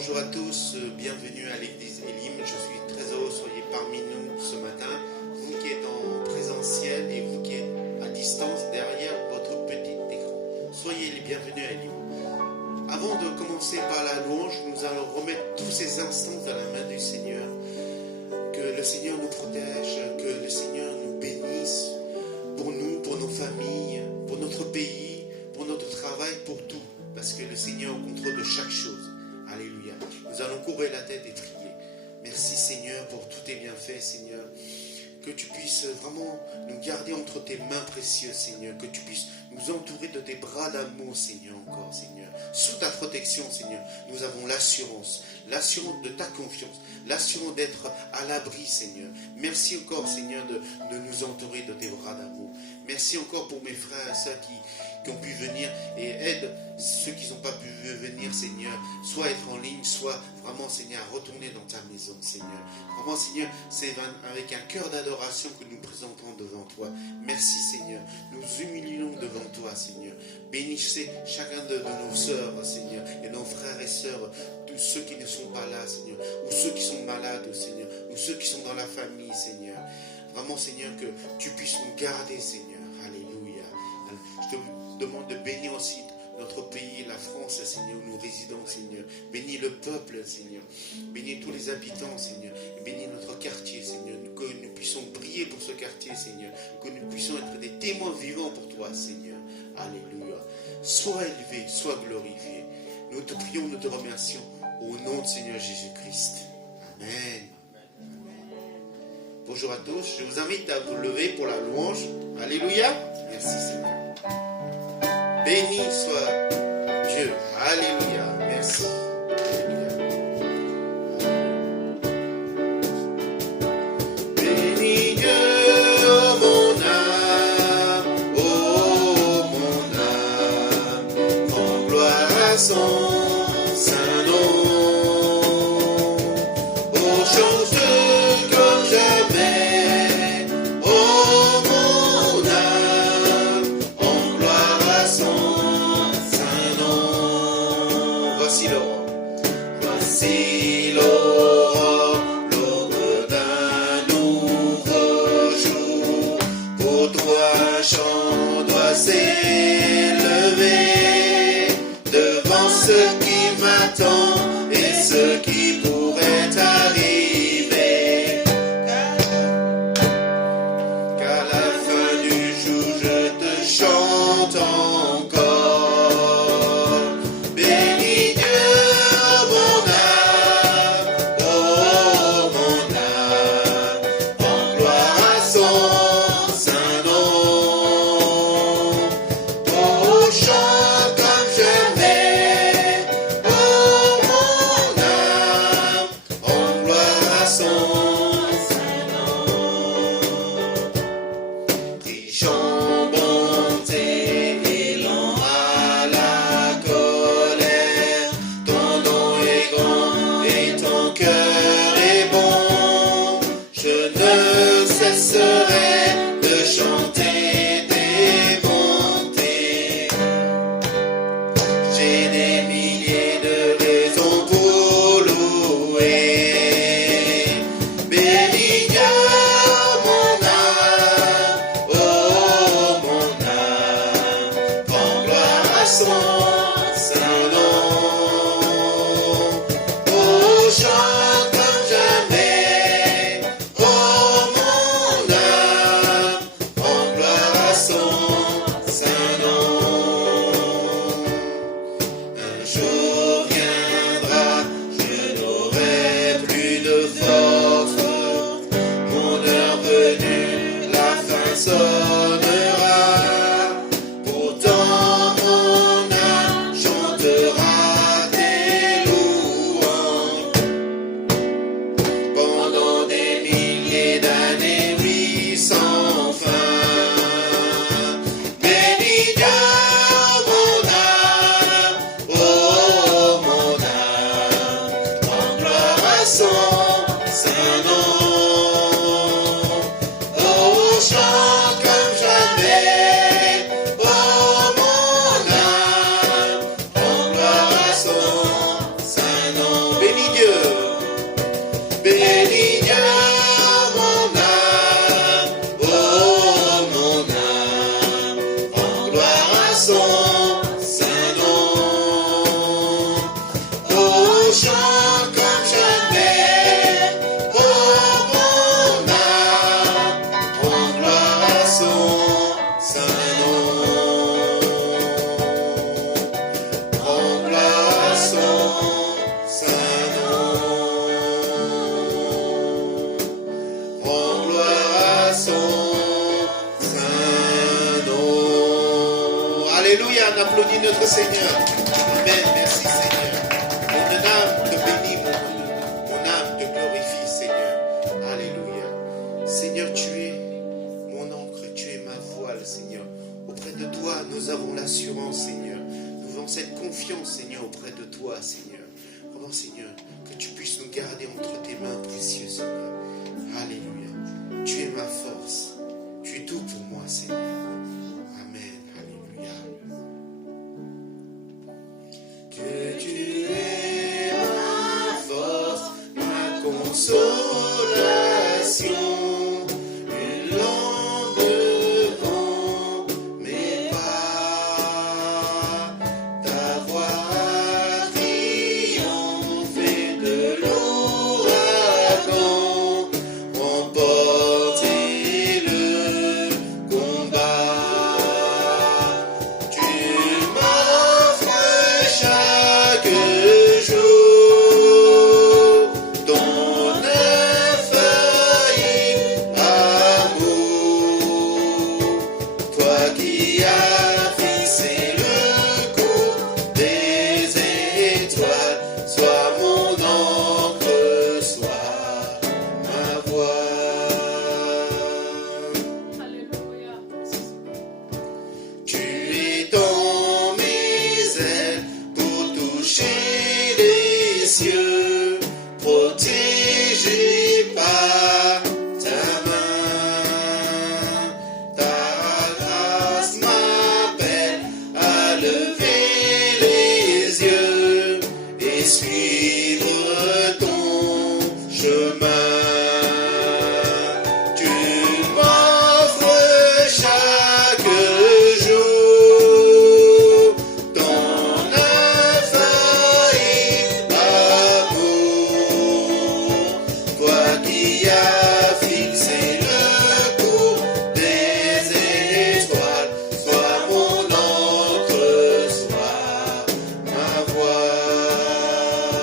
Bonjour à tous, bienvenue à l'église Elim. Je suis très heureux que vous soyez parmi nous ce matin. Vous qui êtes en présentiel et vous qui êtes à distance derrière votre petit écran. Soyez les bienvenus à Elim. Avant de commencer par la louange, nous allons remettre tous ces instants dans la main du Seigneur. Que le Seigneur nous protège, que le Seigneur nous bénisse pour nous, pour nos familles, pour notre pays, pour notre travail, pour tout. Parce que le Seigneur est au contrôle de chaque chose. Alléluia. Nous allons courber la tête et prier. Merci Seigneur pour tous tes bienfaits, Seigneur. Que tu puisses vraiment nous garder entre tes mains précieuses, Seigneur. Que tu puisses nous entourer de tes bras d'amour, Seigneur, encore, Seigneur. Sous ta protection, Seigneur, nous avons l'assurance de ta confiance, l'assurance d'être à l'abri, Seigneur. Merci encore, Seigneur, de nous entourer de tes bras d'amour. Merci encore pour mes frères et sœurs qui ont pu venir et aide ceux qui n'ont pas pu venir, Seigneur, soit être en ligne, soit vraiment, Seigneur, retourner dans ta maison, Seigneur. Vraiment, Seigneur, c'est avec un cœur d'adoration que nous présentons devant toi. Merci, Seigneur. Nous humilions devant toi, Seigneur. Bénissez chacun de nos sœurs, Seigneur, et nos frères et sœurs, tous ceux qui ne sont pas là, Seigneur, ou ceux qui sont malades, Seigneur, ou ceux qui sont dans la famille, Seigneur. Vraiment, Seigneur, que tu puisses nous garder, Seigneur. Alléluia. Je te demande de bénir aussi notre pays, la France, Seigneur, où nous résidons, Seigneur. Bénis le peuple, Seigneur. Bénis tous les habitants, Seigneur. Et bénis notre quartier, Seigneur. Que nous puissions prier pour ce quartier, Seigneur. Que nous puissions être des témoins vivants pour toi, Seigneur. Alléluia. Sois élevé, sois glorifié. Nous te prions, nous te remercions au nom de Seigneur Jésus-Christ. Amen. Bonjour à tous. Je vous invite à vous lever pour la louange. Alléluia. Merci, Seigneur. Béni soit Dieu. Alléluia. Merci. Béni Dieu, oh mon âme, en gloire à son saint nom. Oh, chante comme jamais, oh mon âme, en gloire à son saint nom. Voici l'aurore, voici l'aube d'un nouveau jour. Pour toi, chant doit s'élever devant ce qui m'attend et ce qui pourrait arriver. Qu'à la fin du jour, je te chante encore. Bénis Dieu, oh mon âme, en gloire à son saint nom. Oh, chante comme jamais, oh mon âme, chant comme jamais. Oh mon âme, rends gloire à son saint nom. Rends gloire à son saint nom. Rends gloire à son saint nom. Alléluia, on applaudit notre Seigneur. Amen, merci Seigneur. Mon âme te bénit, mon âme te glorifie Seigneur. Alléluia. Seigneur, tu es mon ancre, tu es ma voile Seigneur. Auprès de toi, nous avons l'assurance Seigneur. Nous avons cette confiance Seigneur auprès de toi Seigneur. Vraiment Seigneur, que tu puisses nous garder entre tes mains précieuses Seigneur. Alléluia. Tu es ma force. Tu es tout pour moi Seigneur. Amen. Alléluia. Que tu es ma force, ma consolation, une lampe devant mes pas, ta voix a triomphé de l'ouragan, remporté le combat. Tu m'offres chaque jour ton infaillible amour. Toi qui as fixé le cours des étoiles, sois mon encre, sois ma voile. Alléluia. Tu étends mes ailes pour toucher les cieux, protégé par ta main. Ta grâce m'appelle à lever les yeux et suivre ton chemin. Tu m'offres chaque jour ton infaillible amour. Toi qui as fixé le cours des étoiles, sois mon encre, sois ma voile.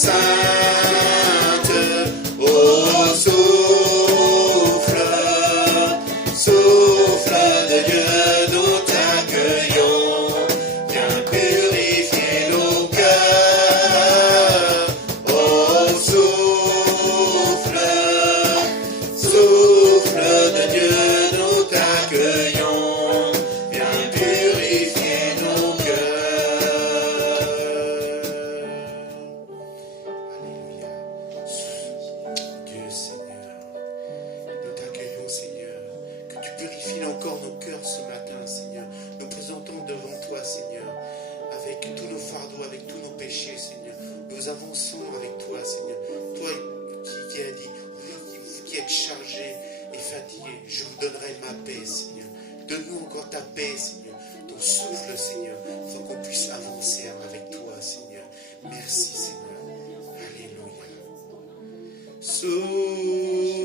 sainte, oh souffle, souffle de Dieu, nous t'accueillons, viens purifier nos cœurs, oh souffle, souffle de Dieu, nous t'accueillons, viens purifier nos cœurs. Alléluia. Dieu Seigneur, nous t'accueillons Seigneur, que tu purifies encore nos cœurs ce matin Seigneur. Nous présentons devant toi Seigneur, avec tous nos fardeaux, avec tous nos péchés Seigneur. Nous avançons avec toi Seigneur. Toi qui as dit, vous qui êtes chargés et fatigués, je vous donnerai ma paix Seigneur. Donne-nous encore ta paix Seigneur, ton souffle Seigneur, afin qu'on puisse avancer avec toi Seigneur. Merci Seigneur. Alléluia. Souffle,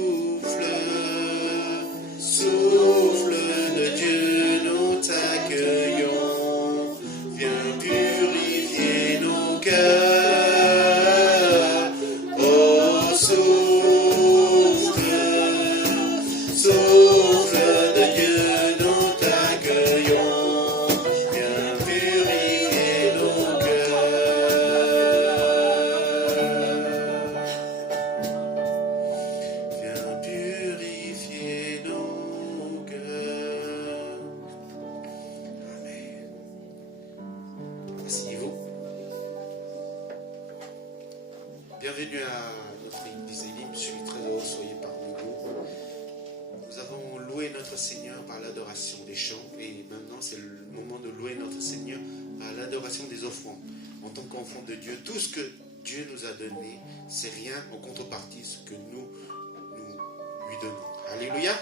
souffle de Dieu, nous t'accueillons. Viens purifier nos cœurs. Oh, souffle, souffle de Dieu, nous t'accueillons. Viens purifier nos cœurs. Viens purifier nos cœurs. Amen. Asseyez-vous. Bienvenue à notre église Élim. Je suis très heureux, soyez parmi nous. Nous avons loué notre Seigneur par l'adoration des chants et maintenant c'est le moment de louer notre Seigneur à l'adoration des offrandes. En tant qu'enfant de Dieu, tout ce que Dieu nous a donné, c'est rien en contrepartie de ce que nous lui donnons. Alléluia.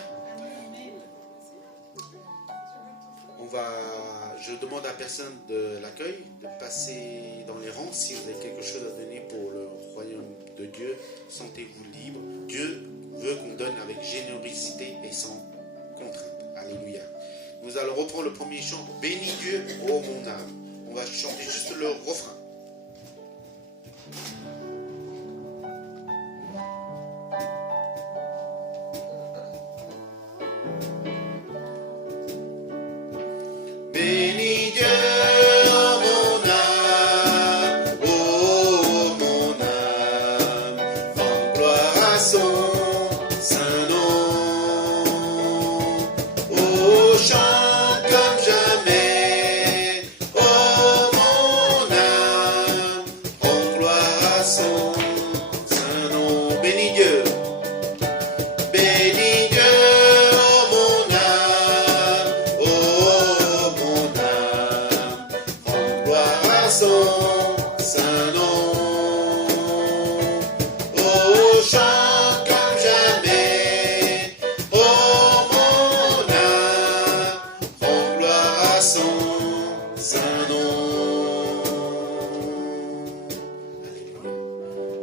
Je demande à personne de l'accueil de passer dans les rangs. Si vous avez quelque chose à donner pour le royaume de Dieu, sentez-vous libre. Dieu veut qu'on donne avec générosité et sans contrainte. Alléluia. Nous allons reprendre le premier chant. Bénis Dieu, ô mon âme. On va chanter juste le refrain. Bénis Dieu, oh mon âme, rends gloire à son saint nom. Oh, chante comme jamais, oh mon âme, rends gloire à son saint nom. Bénis Dieu. Bénis Dieu, oh mon âme, rends gloire à son saint nom. Oh, chante comme jamais, oh mon âme, rends gloire à son saint nom. Alléluia.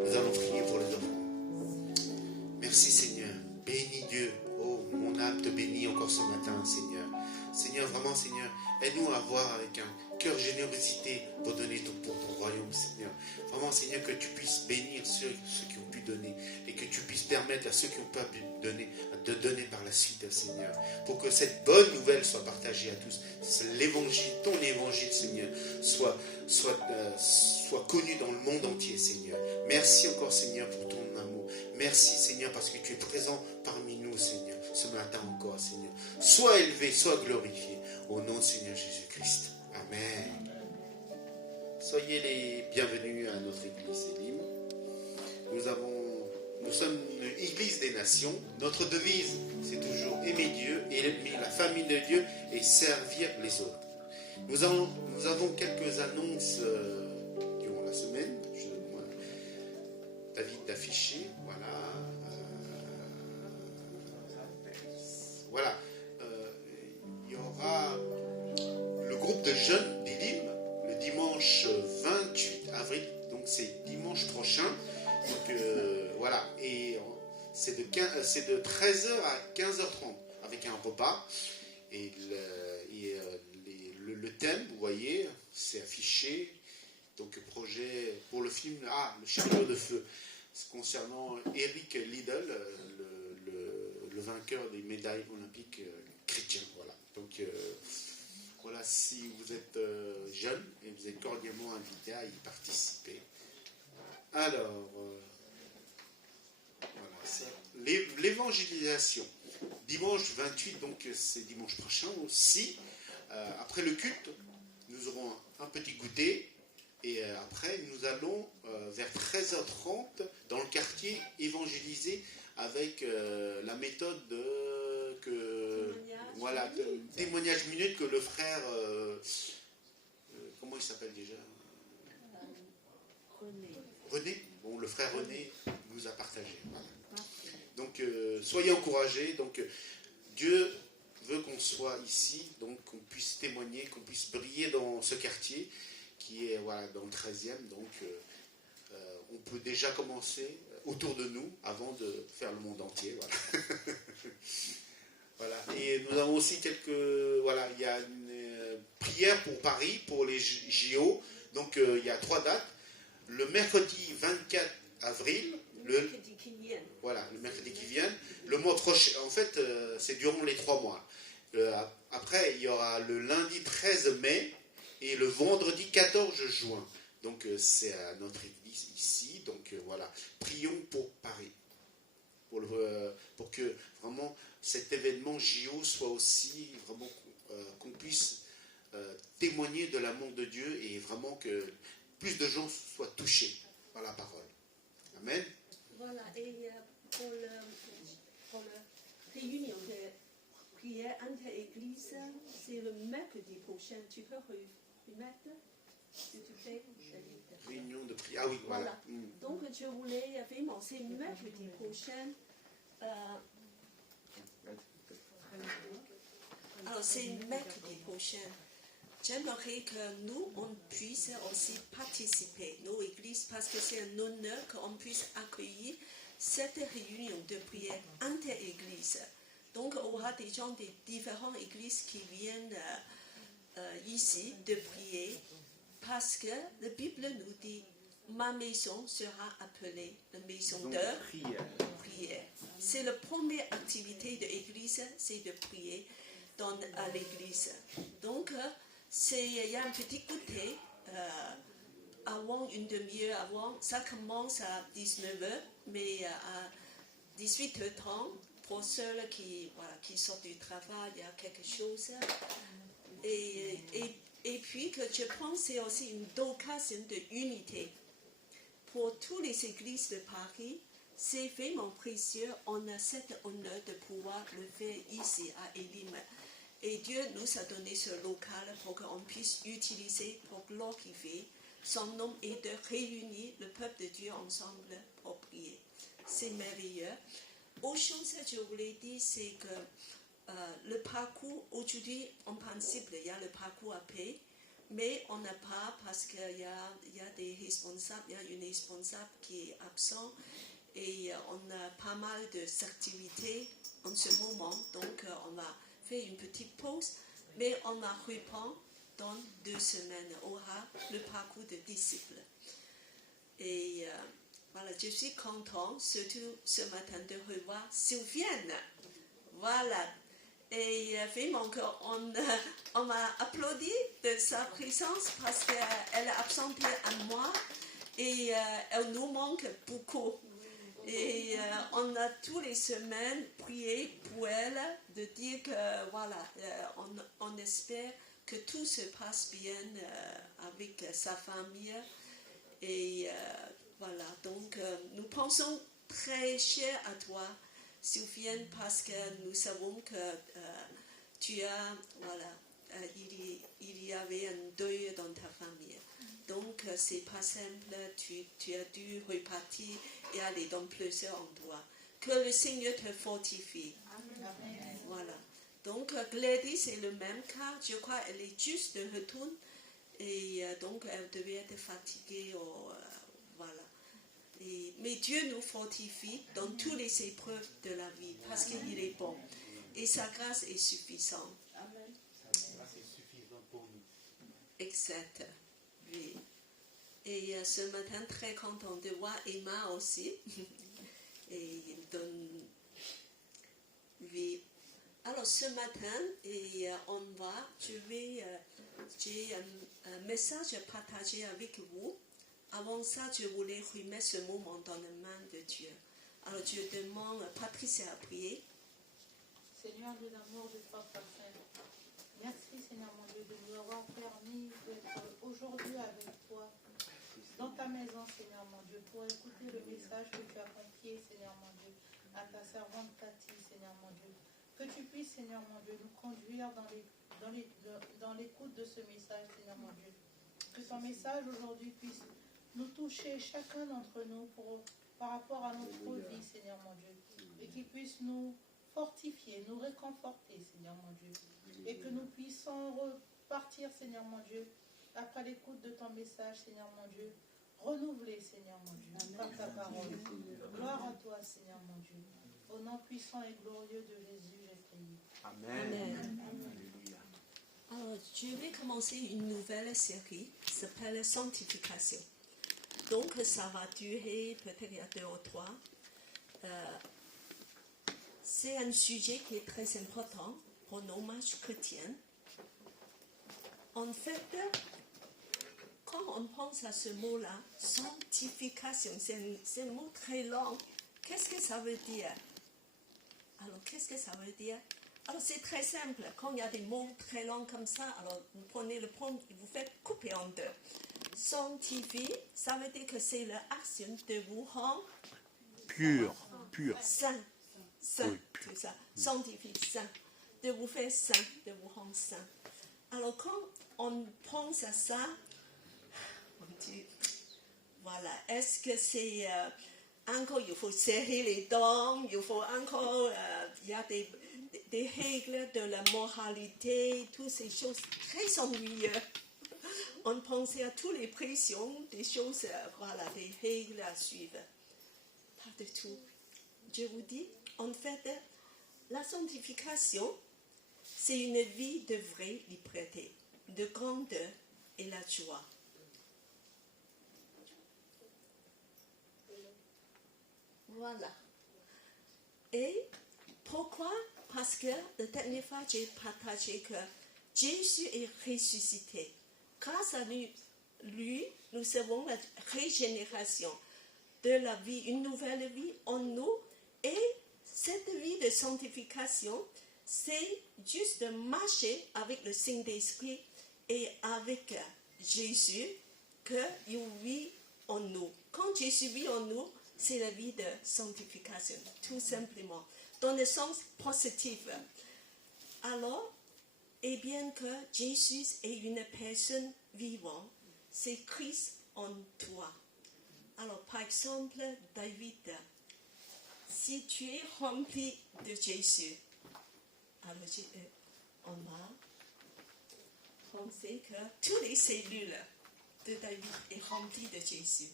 Nous allons prier pour les enfants. Merci Seigneur, bénis Dieu, oh mon âme te bénit encore ce matin Seigneur. Seigneur, vraiment Seigneur, aide-nous à avoir avec un cœur générosité pour donner pour ton royaume Seigneur. Vraiment Seigneur, que tu puisses bénir ceux qui ont pu donner et que tu puisses permettre à ceux qui n'ont pas pu donner de donner par la suite Seigneur. Pour que cette bonne nouvelle soit partagée à tous. L'évangile, ton évangile Seigneur, soit connu dans le monde entier Seigneur. Merci encore Seigneur pour ton amour. Merci Seigneur parce que tu es présent parmi nous Seigneur, ce matin encore Seigneur. Sois élevé, sois glorifié au nom de Seigneur Jésus-Christ. Amen. Soyez les bienvenus à notre église Élim. Nous sommes une église des nations. Notre devise, c'est toujours aimer Dieu, aimer la famille de Dieu et servir les autres. Nous avons quelques annonces durant la semaine. David d'afficher, voilà. Voilà. Il y aura le groupe de jeunes d'Élim le dimanche 28 avril, donc c'est dimanche prochain. Donc voilà, et c'est de 13h à 15h30 avec un repas. Et le thème, vous voyez, c'est affiché. Donc projet pour le film Le Chariot de Feu, concernant Eric Liddell, le vainqueur des médailles olympiques chrétiens. Voilà. Donc voilà, si vous êtes jeune, et vous êtes cordialement invité à y participer. Alors, voilà, l'évangélisation. Dimanche 28, donc c'est dimanche prochain aussi. Après le culte, nous aurons un petit goûter. Et après, nous allons vers 13h30 dans le quartier évangéliser avec la méthode témoignage minute que le frère, comment il s'appelle déjà, René. Bon, le frère René nous a partagé. Voilà. Donc, soyez encouragés. Donc, Dieu veut qu'on soit ici, donc qu'on puisse témoigner, qu'on puisse briller dans ce quartier qui est dans le 13e. Donc, on peut déjà commencer autour de nous avant de faire le monde entier. Voilà. Voilà. Et nous avons aussi il y a une prière pour Paris, pour les JO. Donc, il y a 3 dates. Le mercredi 24 avril, le mercredi qui vient. Le mois prochain, en fait, c'est durant les 3 mois. Après, il y aura le lundi 13 mai et le vendredi 14 juin. Donc, c'est à notre église ici. Donc, voilà. Prions pour Paris. Pour que vraiment cet événement JO soit aussi vraiment qu'on puisse témoigner de l'amour de Dieu et vraiment que plus de gens soient touchés par la parole. Amen. Voilà, et pour la réunion de prière inter-église, c'est le mercredi prochain. Tu peux remettre, s'il te plaît? Réunion de prière, ah oui, voilà. Donc, je voulais vraiment, c'est mercredi prochain. Alors, c'est mercredi prochain. J'aimerais que nous, on puisse aussi participer, nos églises, parce que c'est un honneur qu'on puisse accueillir cette réunion de prière inter-église. Donc, on aura des gens des différentes églises qui viennent ici de prier, parce que la Bible nous dit, ma maison sera appelée la maison de prière. C'est la première activité de l'église, c'est de prier à l'église. Donc, il y a un petit goûter avant, une demi-heure avant. Ça commence à 19h, mais à 18h30, pour ceux qui sortent du travail, il y a quelque chose. Et puis, que je pense c'est aussi une occasion d'unité. Pour toutes les églises de Paris, c'est vraiment précieux. On a cet honneur de pouvoir le faire ici à Elim. Et Dieu nous a donné ce local pour qu'on puisse utiliser pour glorifier son nom et de réunir le peuple de Dieu ensemble pour prier. C'est merveilleux. Autre chose que je voulais dire, c'est que le parcours, aujourd'hui, en principe, il y a le parcours à paix, mais on n'a pas parce qu'il y a des responsables, il y a une responsable qui est absente et on a pas mal d'activités en ce moment, donc on va faire une petite pause, mais on va reprendre dans 2 semaines, on aura le parcours de disciples. Et voilà, je suis contente, surtout ce matin, de revoir Sylviane. Voilà. Et vraiment, on m'a applaudi de sa présence parce qu'elle est absentée à moi et elle nous manque beaucoup. Et on a tous les semaines prié pour elle, de dire que voilà, on espère que tout se passe bien avec sa famille. Et voilà, donc nous pensons très cher à toi, Sylviane, parce que nous savons que tu as, voilà, il y avait un deuil dans ta famille. Donc, c'est pas simple, tu as dû repartir et aller dans plusieurs endroits. Que le Seigneur te fortifie. Amen. Voilà. Donc, Gladys, c'est le même cas. Je crois qu'elle est juste de retour. Et donc, elle devait être fatiguée. Voilà. Mais Dieu nous fortifie dans toutes les épreuves de la vie parce qu'il est bon. Et sa grâce est suffisante. Amen. Sa grâce est suffisante pour nous. Exact. Oui. Et ce matin, très content de voir Emma aussi. Et il donne vie. Alors ce matin, j'ai un message à partager avec vous. Avant ça, je voulais remettre ce moment dans les mains de Dieu. Alors je demande à Patricia à prier. Seigneur Dieu d'amour, Dieu Père Saint, merci Seigneur mon Dieu de nous avoir permis d'être aujourd'hui avec toi dans ta maison Seigneur mon Dieu pour écouter le message que tu as confié Seigneur mon Dieu à ta servante Cathy Seigneur mon Dieu. Que tu puisses Seigneur mon Dieu nous conduire dans l'écoute de ce message Seigneur mon Dieu. Que ton message aujourd'hui puisse nous toucher chacun d'entre nous par rapport à notre vie Seigneur mon Dieu et qu'il puisse nous fortifier, nous réconforter, Seigneur mon Dieu, et que nous puissions repartir, Seigneur mon Dieu, après l'écoute de ton message, Seigneur mon Dieu, renouvelé, Seigneur mon Dieu, par ta parole. Gloire à toi, Seigneur mon Dieu. Au nom puissant et glorieux de Jésus, j'ai prié. Amen. Alors, je vais commencer une nouvelle série qui s'appelle Sanctification. Donc, ça va durer peut-être il y a 2 ou 3. C'est un sujet qui est très important pour nos marches chrétiennes. En fait, quand on pense à ce mot-là, sanctification, c'est un mot très long. Qu'est-ce que ça veut dire? Alors, qu'est-ce que ça veut dire? Alors, c'est très simple. Quand il y a des mots très longs comme ça, alors vous prenez le point et vous faites couper en 2. Sanctifier, ça veut dire que c'est l'action de vous rendre pur. Saint, Oui. tout ça, sanctifié, saint, de vous faire saint, de vous rendre saint. Alors quand on pense à ça, on dit, voilà, est-ce que c'est encore, il faut serrer les dents, il faut encore, il y a des règles de la moralité, toutes ces choses très ennuyeuses. On pensait à toutes les pressions, des choses, voilà, des règles à suivre. Pas du tout. Je vous dis, en fait, la sanctification, c'est une vie de vraie liberté, de grandeur et la joie. Voilà. Et pourquoi? Parce que la dernière fois, j'ai partagé que Jésus est ressuscité. Grâce à lui, nous avons la régénération de la vie, une nouvelle vie en nous. Et cette vie de sanctification, c'est juste de marcher avec le Saint-Esprit et avec Jésus qu'il vit en nous. Quand Jésus vit en nous, c'est la vie de sanctification, tout simplement, dans le sens positif. Alors, et bien que Jésus est une personne vivante, c'est Christ en toi. Alors, par exemple, David, si tu es rempli de Jésus, alors on va penser que toutes les cellules de David sont remplies de Jésus.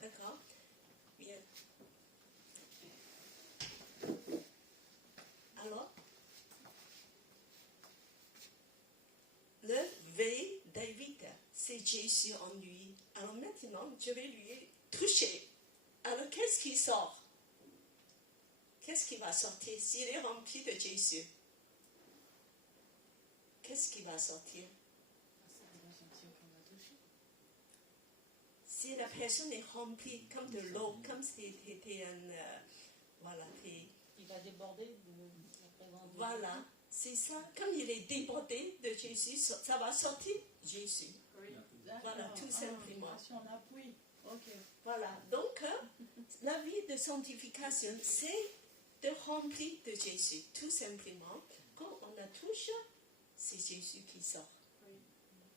D'accord? Bien. Alors, le V David, c'est Jésus en lui. Alors maintenant, je vais lui toucher. Alors, qu'est-ce qui sort? Qu'est-ce qui va sortir s'il est rempli de Jésus? Qu'est-ce qui va sortir? Si la personne est remplie comme de l'eau, comme si c'était un... voilà. Il va déborder de la présence de Voilà, c'est ça. Comme il est débordé de Jésus, ça va sortir Jésus. Oui. Voilà, tout simplement. Si on appuie. Ok. Voilà, donc la vie de sanctification, c'est de remplir de Jésus, tout simplement. Quand on la touche, c'est Jésus qui sort. Oui.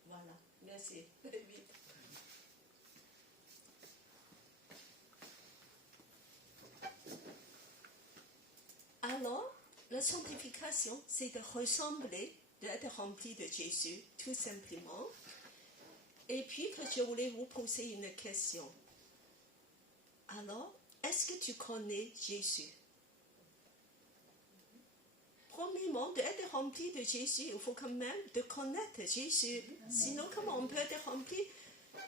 Voilà, merci. Alors, la sanctification, c'est de ressembler, d'être rempli de Jésus, tout simplement. Et puis, que je voulais vous poser une question. Alors, est-ce que tu connais Jésus? Premièrement, d'être rempli de Jésus, il faut quand même de connaître Jésus. Sinon, comment on peut être rempli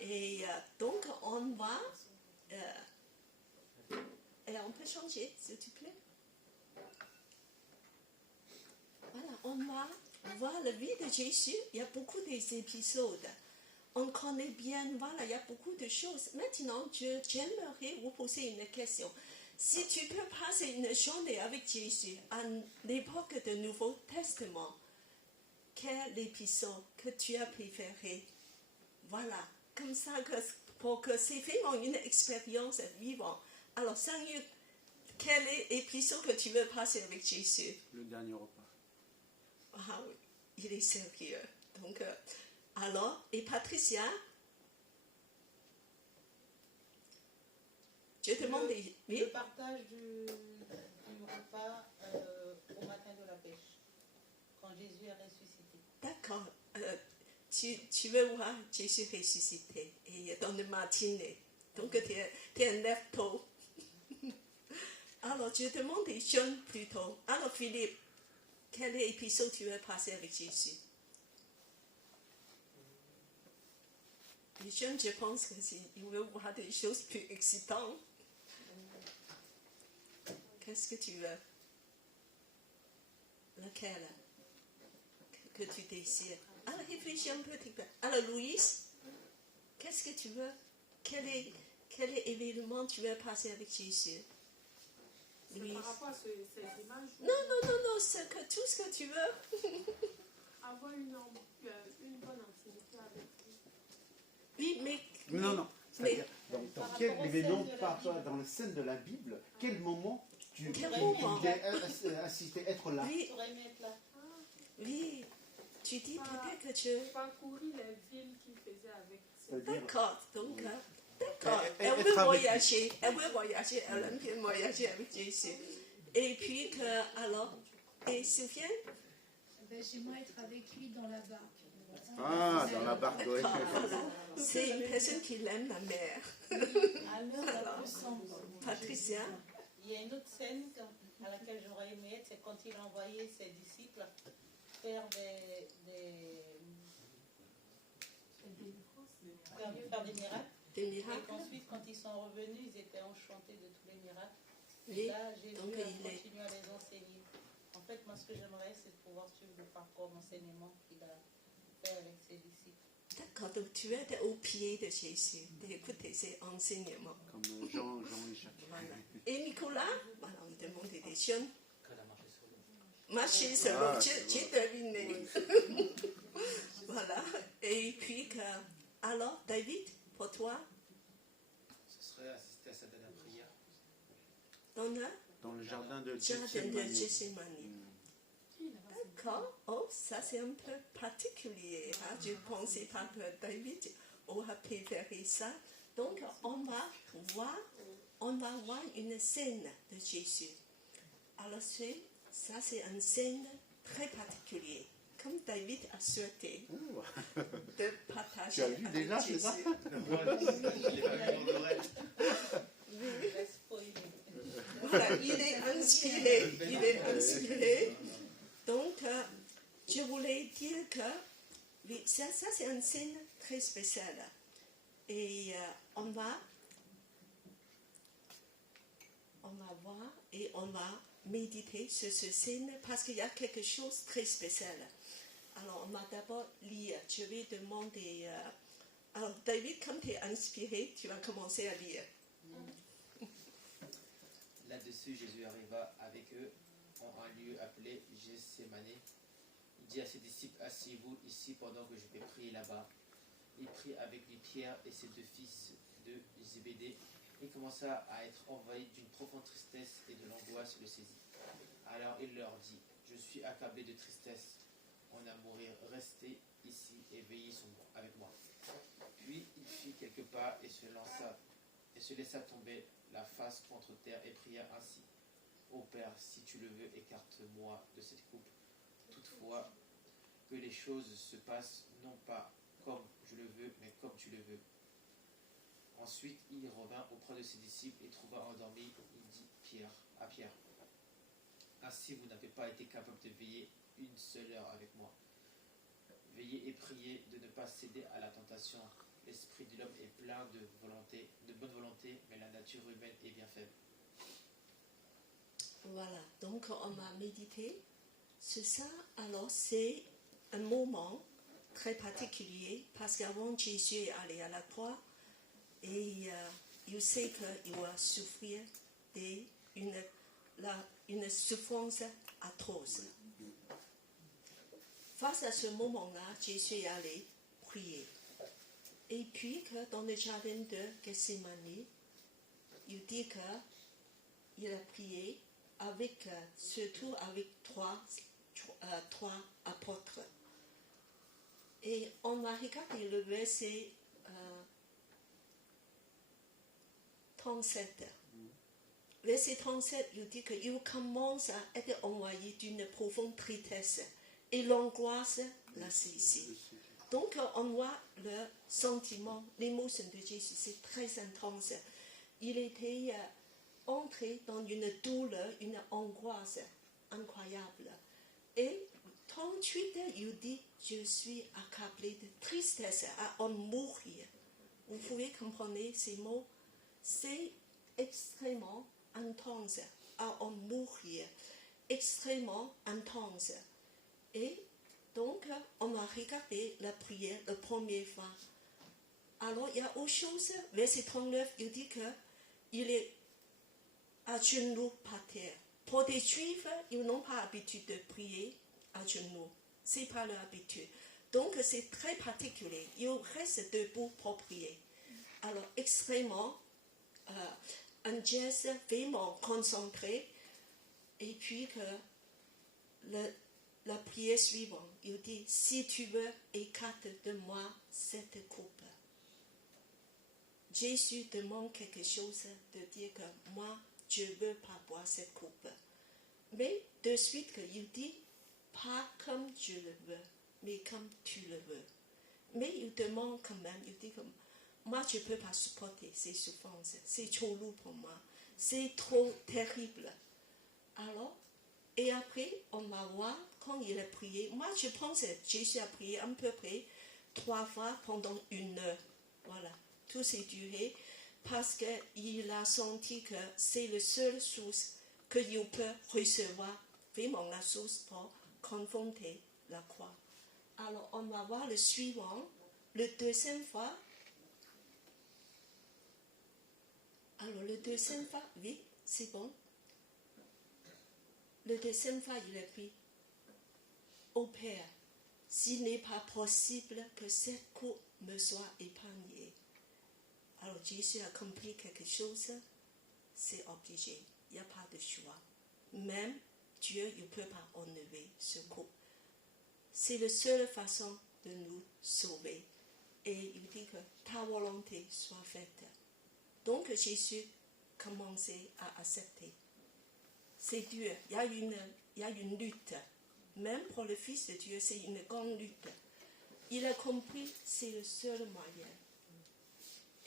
Et donc, on va... et on peut changer, s'il te plaît. Voilà, on va voir la vie de Jésus. Il y a beaucoup des épisodes. On connaît bien, voilà, il y a beaucoup de choses. Maintenant, j'aimerais vous poser une question. Si tu peux passer une journée avec Jésus à l'époque du Nouveau Testament, quel épisode que tu as préféré? Voilà, comme ça, pour que c'est vraiment une expérience vivante. Alors, Seigneur, quel est l'épisode que tu veux passer avec Jésus? Le dernier repas. Ah oui, il est sérieux. Donc, alors, et Patricia, je demande... Le partage du repas au matin de la pêche, quand Jésus est ressuscité. D'accord. Tu veux voir Jésus ressuscité et dans le matinée. Donc, tu es un lève tôt. Alors, je demande des jeunes plutôt. Alors, Philippe, quel épisode tu veux passer avec Jésus? Les jeunes, je pense qu'ils veulent voir des choses plus excitantes. Qu'est-ce que tu veux? Lequel que tu désires? Alors, réfléchis un petit peu. Alors, Louise, qu'est-ce que tu veux? Quel événement tu veux passer avec Jésus? C'est par rapport à ces images. Non, tout ce que tu veux. Avoir une bonne intimité avec lui. Oui, mais... Non. C'est-à-dire, dans Par quel rapport aux événement, scènes de la par Bible. dans les scènes de la Bible, quel moment tu Quel moment? voulais assister, être là? Oui, Tu aurais aimé être là. oui. Tu dis peut-être que tu... Parcourir les villes qu'il faisait avec ses C'est-à-dire, D'accord, donc... D'accord, Et- elle être veut avec- voyager, elle aime bien voyager avec Jésus. Et puis alors, et Sophia, J'aimerais être avec lui dans la barque. Ah, dans la barque, ouais. d'accord, voilà. C'est une personne qui aime la mer. À l'heure la plus sombre. Patricia, Il y a une autre scène à laquelle j'aurais aimé être, c'est quand il a envoyé ses disciples faire faire des miracles. des Et miracles. qu'ensuite, quand ils sont revenus, ils étaient enchantés de tous les miracles. Et Oui, là, Jésus donc a il est... continué à les enseigner. En fait, moi, ce que j'aimerais, c'est de pouvoir suivre le parcours d'enseignement qu'il a fait avec ses disciples. D'accord, donc tu es au pied de Jésus, d'écouter ses enseignements. Comme Jean et Jacques. Voilà. Et Nicolas, voilà, on demande des jeunes. Qu'elle a marché sur l'eau. Marcher sur l'eau, Ah, j'ai deviné. Voilà. Et puis, alors, David, pour toi, Ce serait assister à sa dernière prière. dans le Dans le jardin de jardin de Gethsémani. Gethsémani. D'accord. Oh, ça c'est un peu particulier. Hein? Je ne pensais pas que David aurait préféré ça. Donc, on va voir une scène de Jésus. Alors, ça c'est une scène très particulière, comme David a souhaité Ouh. de partager Tu as lu avec déjà, c'est Jésus. ça? Je l'ai pas vu dans l'oreille. Je laisse spoiler. Voilà, il est inspiré. Donc, je voulais dire que oui, ça c'est une scène très spéciale. Et on va voir et on va méditer sur cette scène parce qu'il y a quelque chose de très spécial. Alors, on va d'abord lire. Je vais demander... alors, David, comme tu es inspiré, tu vas commencer à lire. Là-dessus, Jésus arriva avec eux en un lieu appelé Gethsémani. Il dit à ses disciples, asseyez-vous ici pendant que je vais prier là-bas. Il prit avec lui Pierre et ses deux fils de Zébédée. Il commença à être envahi d'une profonde tristesse et de l'angoisse le saisit. Alors il leur dit, je suis accablé de tristesse. On a mourir, restez ici et veillez avec moi. Puis il fit quelques pas et se laissa tomber la face contre terre et pria ainsi. Ô Père, si tu le veux, écarte-moi de cette coupe. Toutefois, que les choses se passent non pas comme je le veux, mais comme tu le veux. Ensuite, il revint auprès de ses disciples et trouva endormi. Il dit à Pierre, ainsi vous n'avez pas été capable de veiller une seule heure avec moi. Veillez et priez de ne pas céder à la tentation. l'esprit de l'homme est plein de volonté, de bonne volonté, mais la nature humaine est bien faible. Voilà, donc on a médité sur ça. Alors c'est un moment très particulier parce qu'avant Jésus est allé à la croix et il sait qu'il va souffrir une souffrance atroce. Face à ce moment-là, Jésus est allé prier. Et puis que dans le jardin de Gethsémani, il dit qu'il a prié surtout avec trois apôtres. Et on va regarder le verset 37. Verset 37, il dit qu'il commence à être envoyé d'une profonde tristesse et l'angoisse l'a saisi. Donc on voit le sentiment, l'émotion de Jésus, c'est très intense. Il était entré dans une douleur, une angoisse incroyable. Et 38, il dit, je suis accablé de tristesse à en mourir. Vous pouvez comprendre ces mots? C'est extrêmement intense à en mourir. Extrêmement intense. Et donc, on va regarder la prière la première fois. Alors, il y a autre chose. Verset 39, il dit qu'il est à genoux par terre. Pour des Juifs, ils n'ont pas l'habitude de prier à genoux. Ce n'est pas leur habitude. Donc, c'est très particulier. Ils restent debout pour prier. Alors, extrêmement, un geste vraiment concentré. Et puis que la prière suivante, il dit, si tu veux, écarte de moi cette coupe. Jésus demande quelque chose de dire que moi, je ne veux pas boire cette coupe. Mais de suite, il dit, pas comme je le veux, mais comme tu le veux. Mais il demande quand même, il dit comme, moi, je ne peux pas supporter ces souffrances. C'est trop lourd pour moi. C'est trop terrible. Alors, et après, on va voir quand il a prié. Moi, je pense que Jésus a prié à peu près 3 fois pendant 1 heure. Voilà, tout s'est duré parce qu'il a senti que c'est la seule source qu'il peut recevoir, vraiment la source pour confronter la croix. Alors, on va voir le suivant, le deuxième fois. Alors, le deuxième fois, oui, c'est bon. Le deuxième fois, il a dit, ô Père, s'il n'est pas possible que cette coupe me soit épargnée. Alors Jésus a compris quelque chose, c'est obligé, il n'y a pas de choix. Même Dieu ne peut pas enlever ce coupe. C'est la seule façon de nous sauver. Et il dit que ta volonté soit faite. Donc Jésus commençait à accepter. C'est dur, il y a une lutte. Même pour le Fils de Dieu, c'est une grande lutte. Il a compris, c'est le seul moyen.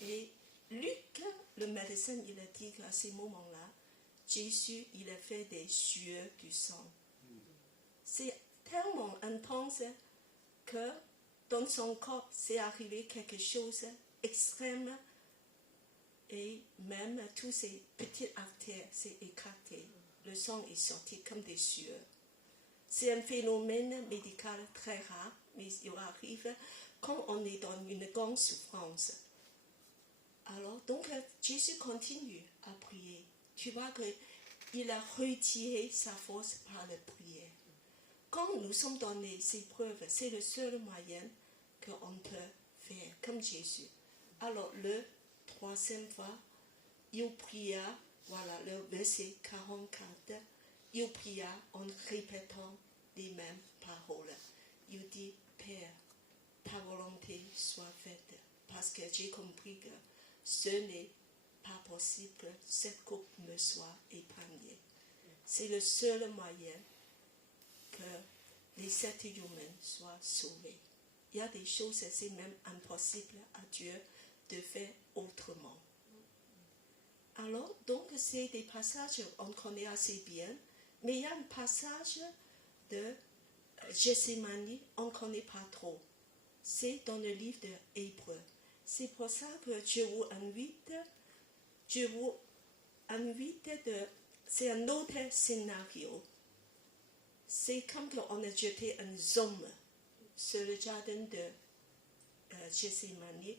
Et Luc, le médecin, il a dit qu'à ces moments-là, Jésus, il a fait des sueurs du sang. C'est tellement intense que dans son corps, c'est arrivé quelque chose d'extrême. Et même tous ces petites artères s'est écarté. Le sang est sorti comme des sueurs. C'est un phénomène médical très rare, mais il arrive quand on est dans une grande souffrance. Alors, donc, Jésus continue à prier. Tu vois qu'il a retiré sa force par la prière. Quand nous sommes dans les épreuves, c'est le seul moyen qu'on peut faire, comme Jésus. Alors, le troisième fois, il pria, voilà le verset 44, il pria en répétant les mêmes paroles. Il dit, Père, ta volonté soit faite, parce que j'ai compris que ce n'est pas possible que cette coupe me soit épargnée. C'est le seul moyen que les êtres humains soient sauvés. Il y a des choses, c'est même impossible à Dieu de faire autrement. Alors, donc, c'est des passages qu'on connaît assez bien, mais il y a un passage de Gethsémani, on ne connaît pas trop. C'est dans le livre de Hébreux. C'est pour ça que je vous invite c'est un autre scénario. C'est comme on a jeté un zoom sur le jardin de Gethsémani.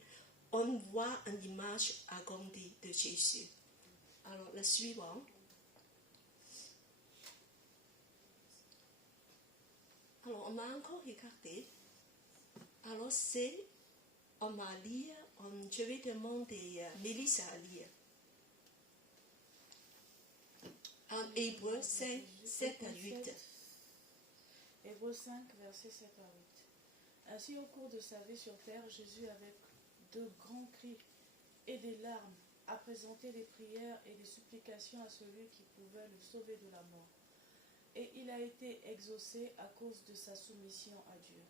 On voit une image agrandie de Jésus. Alors, le suivant. Alors, on a encore regardé. Alors, on va lire, je vais demander à Mélissa à lire. En Hébreu 5, 7 à 8. Hébreux 5, versets 7 à 8. Ainsi, au cours de sa vie sur terre, Jésus, avec de grands cris et des larmes, a présenté des prières et des supplications à celui qui pouvait le sauver de la mort. Et il a été exaucé à cause de sa soumission à Dieu.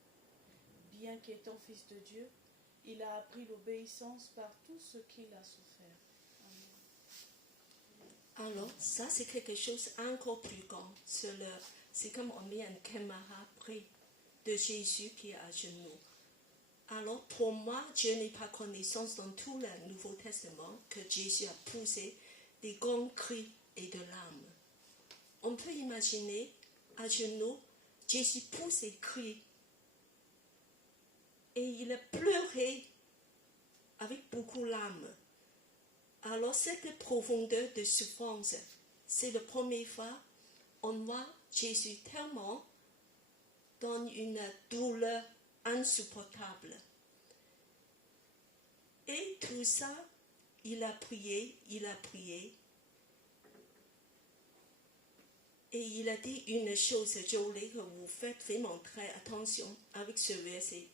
Bien qu'étant fils de Dieu, il a appris l'obéissance par tout ce qu'il a souffert. Alors, ça c'est quelque chose encore plus grand. C'est comme on met une caméra près de Jésus qui est à genoux. Alors, pour moi, je n'ai pas connaissance dans tout le Nouveau Testament que Jésus a poussé des grands cris et de larmes. On peut imaginer à genoux, Jésus pousse des cris et il a pleuré avec beaucoup de larmes. Alors, cette profondeur de souffrance, c'est la première fois on voit Jésus tellement dans une douleur insupportable. Et tout ça, il a prié. Et il a dit une chose, je voulais que vous faites vraiment très attention avec ce verset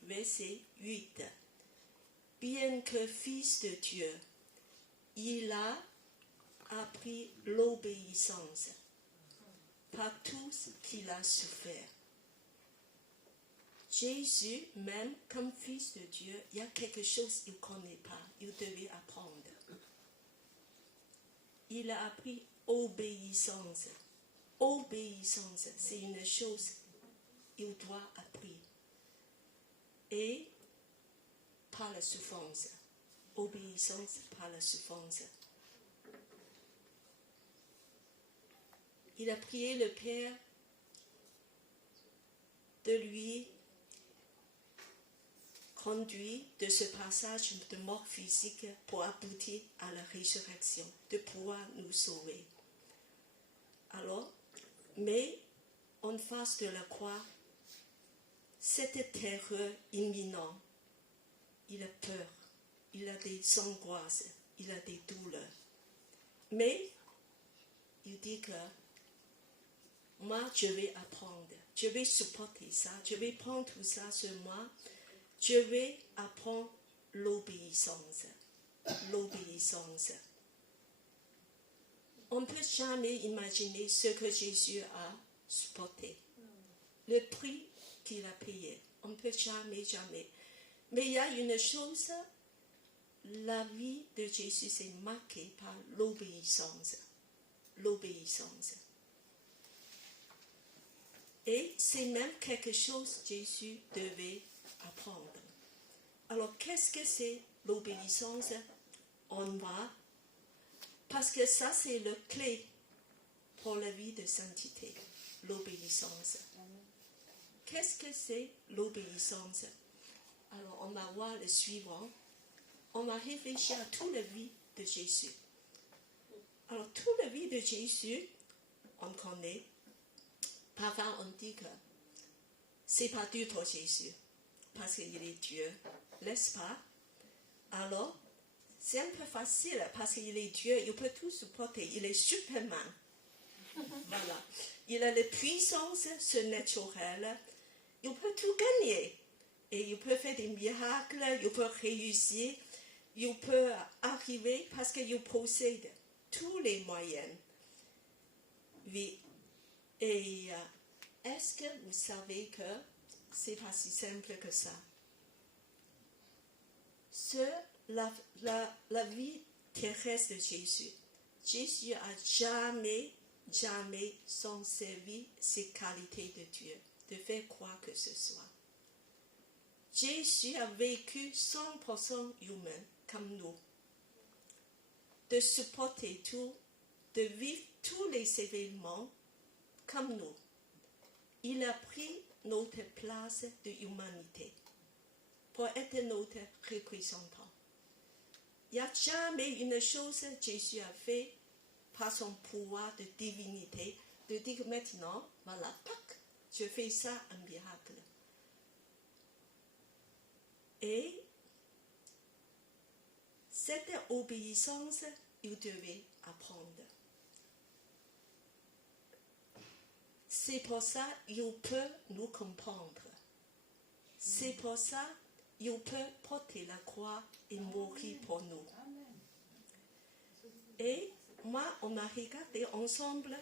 8. Bien que fils de Dieu, il a appris l'obéissance par tout ce qu'il a souffert. Jésus, même comme fils de Dieu, il y a quelque chose qu'il ne connaît pas, il devait apprendre. Il a appris obéissance. Obéissance, c'est une chose qu'il doit apprendre. Et par la souffrance. Obéissance par la souffrance. Il a prié le Père de lui conduire de ce passage de mort physique pour aboutir à la résurrection, de pouvoir nous sauver. Alors, mais en face de la croix, cette terreur imminente, il a peur. Il a des angoisses, il a des douleurs. Mais il dit que moi, je vais apprendre, je vais supporter ça, je vais prendre tout ça sur moi, je vais apprendre l'obéissance. L'obéissance. On ne peut jamais imaginer ce que Jésus a supporté. Le prix qu'il a payé. On ne peut jamais. Mais il y a une chose, la vie de Jésus c'est marquée par l'obéissance. L'obéissance. Et c'est même quelque chose que Jésus devait apprendre. Alors, qu'est-ce que c'est l'obéissance? On va, parce que ça c'est le clé pour la vie de sainteté, l'obéissance. Qu'est-ce que c'est l'obéissance? Alors, on va voir le suivant. On va réfléchir à toute la vie de Jésus. Alors, toute la vie de Jésus, on connaît. Parfois, on dit que c'est pas dur pour Jésus, parce qu'il est Dieu, n'est-ce pas? Alors, c'est un peu facile, parce qu'il est Dieu, il peut tout supporter, il est Superman. Voilà. Il a la puissance surnaturelle, il peut tout gagner. Et il peut faire des miracles, il peut réussir, il peut arriver parce qu'il possède tous les moyens. Oui. Et est-ce que vous savez que c'est pas si simple que ça? La vie terrestre de Jésus. Jésus a jamais s'en servi ses qualités de Dieu, de faire quoi que ce soit. Jésus a vécu 100% humain comme nous, de supporter tout, de vivre tous les événements comme nous. Il a pris notre place de humanité pour être notre représentant. Il n'y a jamais une chose que Jésus a fait par son pouvoir de divinité, de dire maintenant, voilà, tac, je fais ça, un miracle. Et cette obéissance, il devait apprendre. C'est pour ça qu'il peut nous comprendre. C'est pour ça qu'il peut porter la croix et mourir pour nous. Et moi, on a regardé ensemble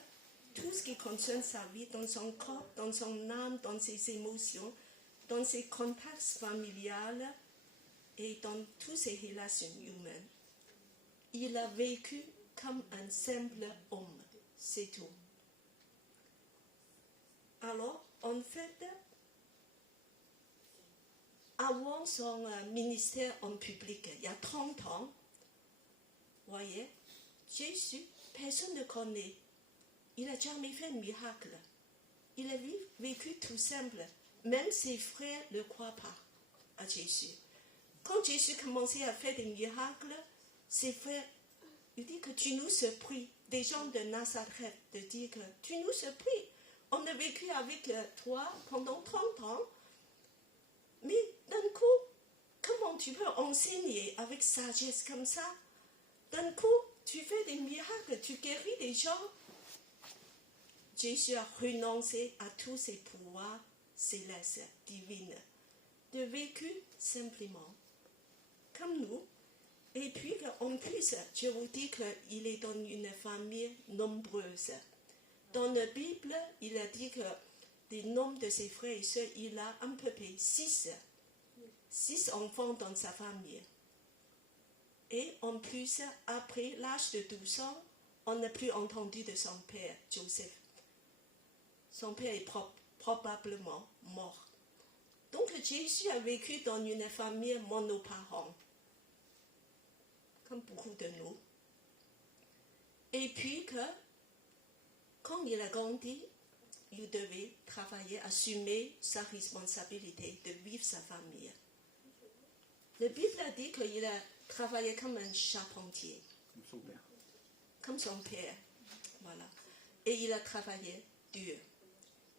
tout ce qui concerne sa vie, dans son corps, dans son âme, dans ses émotions, dans ses contacts familiales et dans toutes ses relations humaines. Il a vécu comme un simple homme, c'est tout. Alors, en fait, avant son ministère en public, il y a 30 ans, vous voyez, Jésus, personne ne connaît. Il n'a jamais fait un miracle. Il a vécu tout simple. Même ses frères ne croient pas à Jésus. Quand Jésus commençait à faire des miracles, ses frères, il dit que tu nous surpris, des gens de Nazareth, de dire que tu nous surpris. On a vécu avec toi pendant 30 ans, mais d'un coup, comment tu peux enseigner avec sagesse comme ça? D'un coup, tu fais des miracles, tu guéris des gens. Jésus a renoncé à tous ses pouvoirs célestes, divines, de vécu simplement, comme nous. Et puis, en plus, je vous dis qu'il est dans une famille nombreuse. Dans la Bible, il a dit que des noms de ses frères et sœurs, il a à peu près 6 enfants dans sa famille. Et en plus, après l'âge de 12 ans, on n'a plus entendu de son père, Joseph. Son père est probablement mort. Donc Jésus a vécu dans une famille monoparent, comme beaucoup de nous. Et puis quand il a grandi, il devait travailler, assumer sa responsabilité de vivre sa famille. La Bible a dit qu'il a travaillé comme un charpentier. Comme son père. Comme son père. Voilà. Et il a travaillé dur.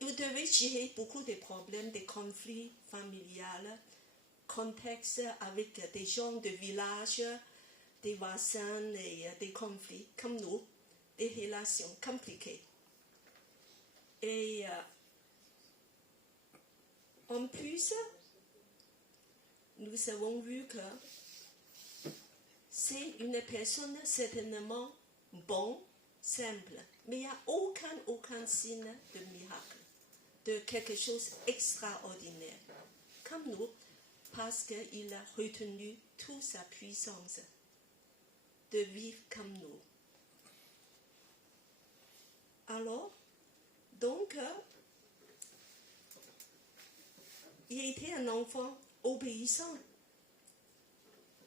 Il devait gérer beaucoup de problèmes, des conflits familiaux, contexte avec des gens de village, des voisins et des conflits comme nous, des relations compliquées. Et en plus, nous avons vu que c'est une personne certainement bonne, simple, mais il n'y a aucun signe de miracle, de quelque chose d'extraordinaire, comme nous, parce qu'il a retenu toute sa puissance de vivre comme nous. Alors, donc, il était un enfant obéissant.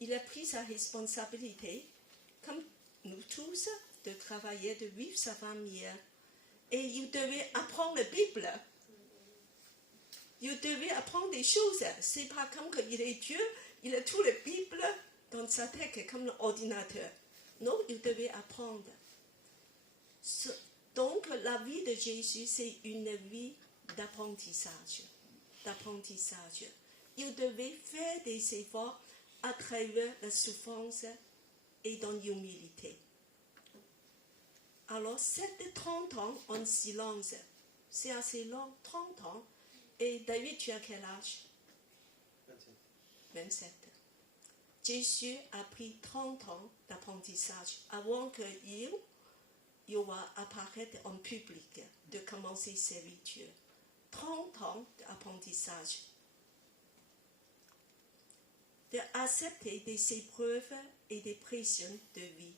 Il a pris sa responsabilité, comme nous tous, de travailler, de vivre sa famille. Et il devait apprendre la Bible. Il devait apprendre des choses. C'est pas comme qu'il est Dieu, il a toute la Bible dans sa tête comme un ordinateur. Non, il devait apprendre. Donc, la vie de Jésus, c'est une vie d'apprentissage. Il devait faire des efforts à travers la souffrance et dans l'humilité. Alors, cette 30 ans en silence, c'est assez long, 30 ans. Et David, tu as quel âge? 27. Jésus a pris 30 ans d'apprentissage avant qu'il va apparaître en public, de commencer servir Dieu. 30 ans d'apprentissage. D'accepter des épreuves et des pressions de vie.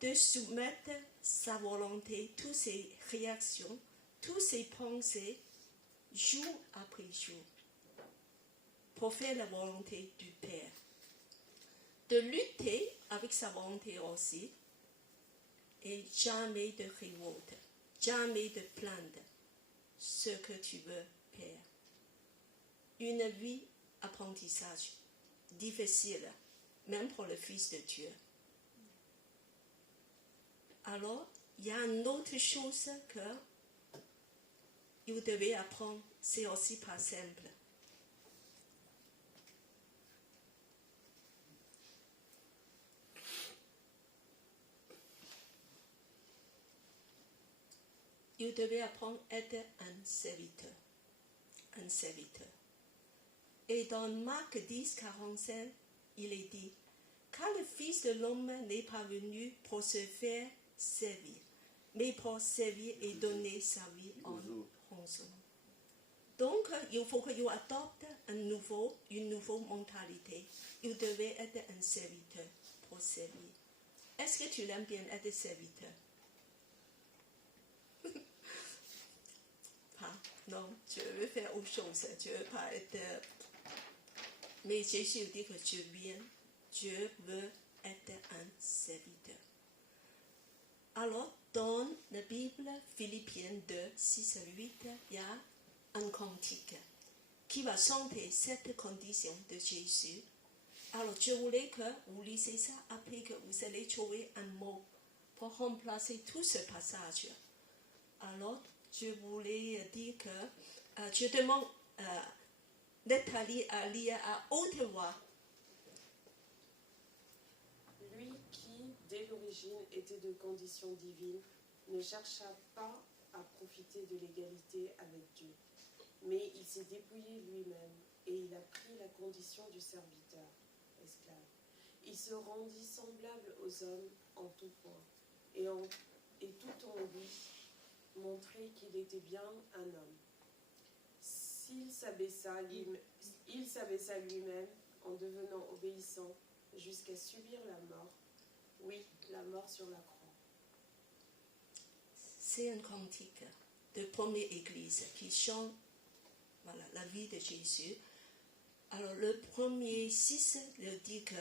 De soumettre sa volonté, toutes ses réactions, toutes ses pensées, jour après jour. pour faire la volonté du Père. De lutter avec sa volonté aussi, et jamais de révolte, jamais de plainte ce que tu veux, Père. Une vie apprentissage difficile, même pour le Fils de Dieu. Alors, il y a une autre chose que vous devez apprendre, c'est aussi pas simple. Vous devez apprendre à être un serviteur. Un serviteur. Et dans Marc 10, 45, il est dit, car le Fils de l'homme n'est pas venu pour se faire servir, mais pour servir et donner sa vie en rançon. Donc, il faut que vous adoptez une nouvelle mentalité. Vous devez être un serviteur pour servir. Est-ce que tu l'aimes bien être serviteur? Pas, non, je veux faire autre chose. Je ne veux pas être... Mais Jésus dit que Dieu veut être un serviteur. Alors, dans la Bible, Philippiens 2, 6 à 8, il y a un cantique qui va chanter cette condition de Jésus. Alors, je voulais que vous lisez ça après que vous allez trouver un mot pour remplacer tout ce passage. Alors, je voulais dire que je demande Nathalie à lire à haute voix. Lui qui, dès l'origine, était de condition divine, ne chercha pas à profiter de l'égalité avec Dieu, mais il s'est dépouillé lui-même et il a pris la condition du serviteur, esclave. Il se rendit semblable aux hommes en tout point, et tout en lui montrer qu'il était bien un homme. Il s'abaissa lui-même en devenant obéissant jusqu'à subir la mort, oui, la mort sur la croix. C'est un cantique de première église qui chante la vie de Jésus. Alors le premier 6 le dit que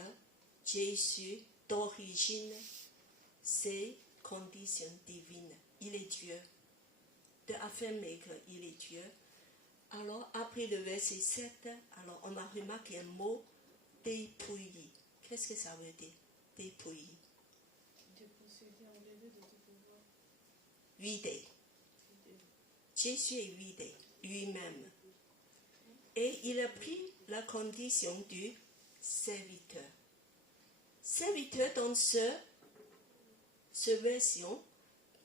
Jésus d'origine, c'est condition divine. Il est Dieu. D'affirmer qu'il est Dieu. Alors après le verset 7, alors on a remarqué un mot dépouillé. Qu'est-ce que ça veut dire? Dépouillé. Dépossédé, enlevé de tout pouvoir. Vidé. Jésus est vidé lui-même. Et il a pris la condition du serviteur. Serviteur dans ce version,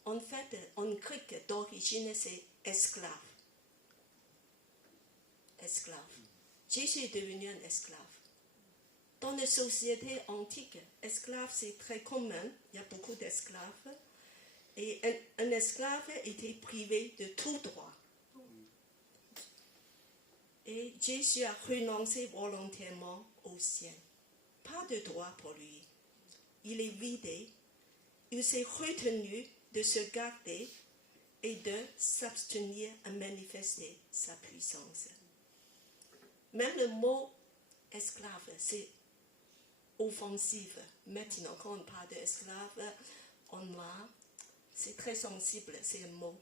en fait, en grec d'origine, c'est esclave. Esclave. Jésus est devenu un esclave. Dans les sociétés antiques, esclave c'est très commun. Il y a beaucoup d'esclaves. Et un esclave était privé de tout droit. Et Jésus a renoncé volontairement au ciel. Pas de droit pour lui. Il est vidé. Il s'est retenu de se garder et de s'abstenir à manifester sa puissance. Même le mot esclave, c'est offensif. Maintenant, quand on parle d'esclave, c'est très sensible, c'est un mot.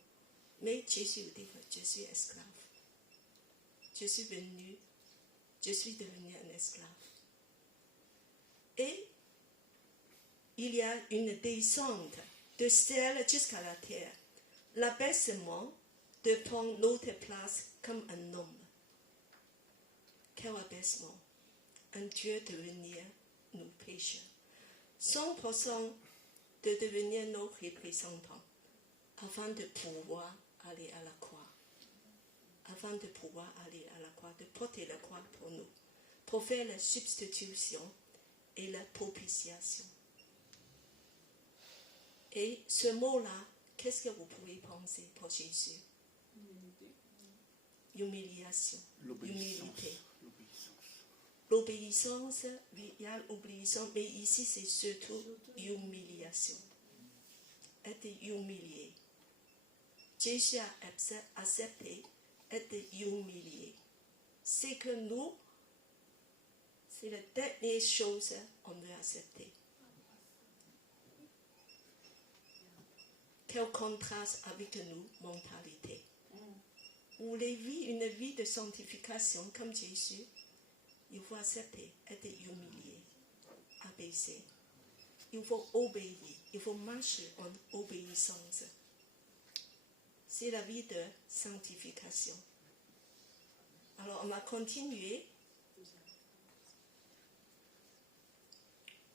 Mais Jésus dit que je suis esclave. Je suis devenu un esclave. Et il y a une descente de ciel jusqu'à la terre. L'abaissement de prendre notre place comme un homme. Quel abaissement! Un Dieu devenir nos pécheurs. 100% de devenir nos représentants avant de pouvoir aller à la croix. Avant de pouvoir aller à la croix, de porter la croix pour nous, pour faire la substitution et la propitiation. Et ce mot-là, qu'est-ce que vous pouvez penser pour Jésus? Humiliation, humilité. L'obéissance, il y a l'obéissance, mais ici c'est surtout humiliation. Être humilié. Jésus a accepté être humilié. C'est que nous, C'est la dernière chose qu'on veut accepter. Quel contraste avec nos mentalités. Vous voulez vivre une vie de sanctification comme Jésus, il faut accepter, être humilié, abaissé. Il faut obéir, il faut marcher en obéissance. C'est la vie de sanctification. Alors on va continuer.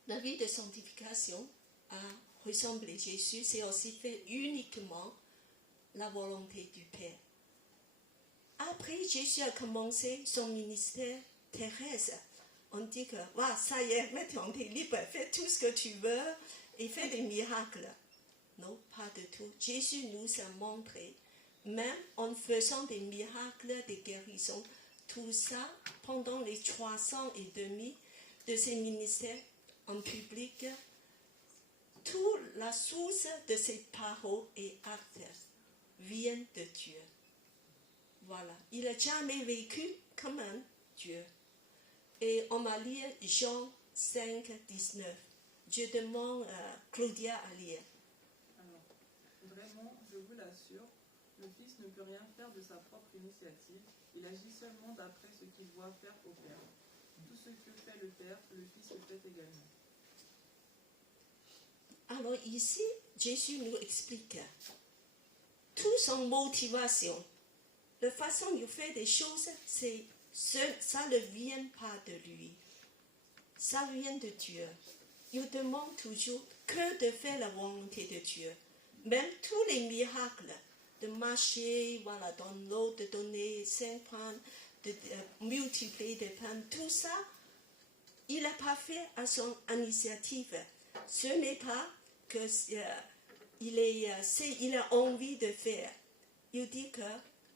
La vie de sanctification à ressembler à Jésus, c'est aussi faire uniquement la volonté du Père. Après, Jésus a commencé son ministère terrestre. On dit que, ça y est, maintenant tu es libre, fais tout ce que tu veux et fais des miracles. Non, pas du tout. Jésus nous a montré, même en faisant des miracles, des guérisons, tout ça pendant les 3 ans et demi de ses ministères en public, toute la source de ses paroles et actes vient de Dieu. Voilà, il n'a jamais vécu comme un Dieu. Et on va lire Jean 5, 19. Je demande à Claudia à lire. Alors, vraiment, je vous l'assure, le Fils ne peut rien faire de sa propre initiative. Il agit seulement d'après ce qu'il voit faire au Père. Tout ce que fait le Père, le Fils le fait également. Alors ici, Jésus nous explique toute son motivation. La façon dont il fait des choses, ça ne vient pas de lui. Ça vient de Dieu. Il demande toujours que de faire la volonté de Dieu. Même tous les miracles, de marcher dans l'eau, de donner 5 pains, de multiplier des pains, tout ça, il n'a pas fait à son initiative. Ce n'est pas qu'il a envie de faire. Il dit que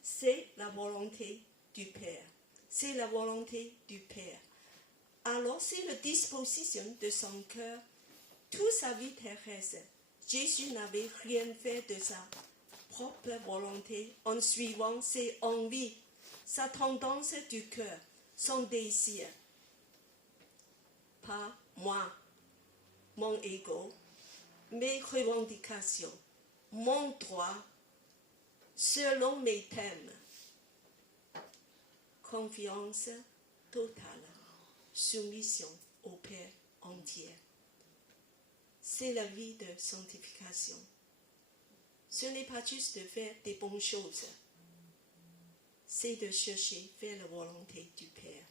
c'est la volonté du Père. C'est la volonté du Père. Alors, c'est la disposition de son cœur, toute sa vie terrestre. Jésus n'avait rien fait de sa propre volonté en suivant ses envies, sa tendance du cœur, son désir. Pas moi, mon ego, mes revendications, mon droit, selon mes thèmes. Confiance totale, soumission au Père entier. C'est la vie de sanctification. Ce n'est pas juste de faire des bonnes choses, c'est de chercher à faire la volonté du Père.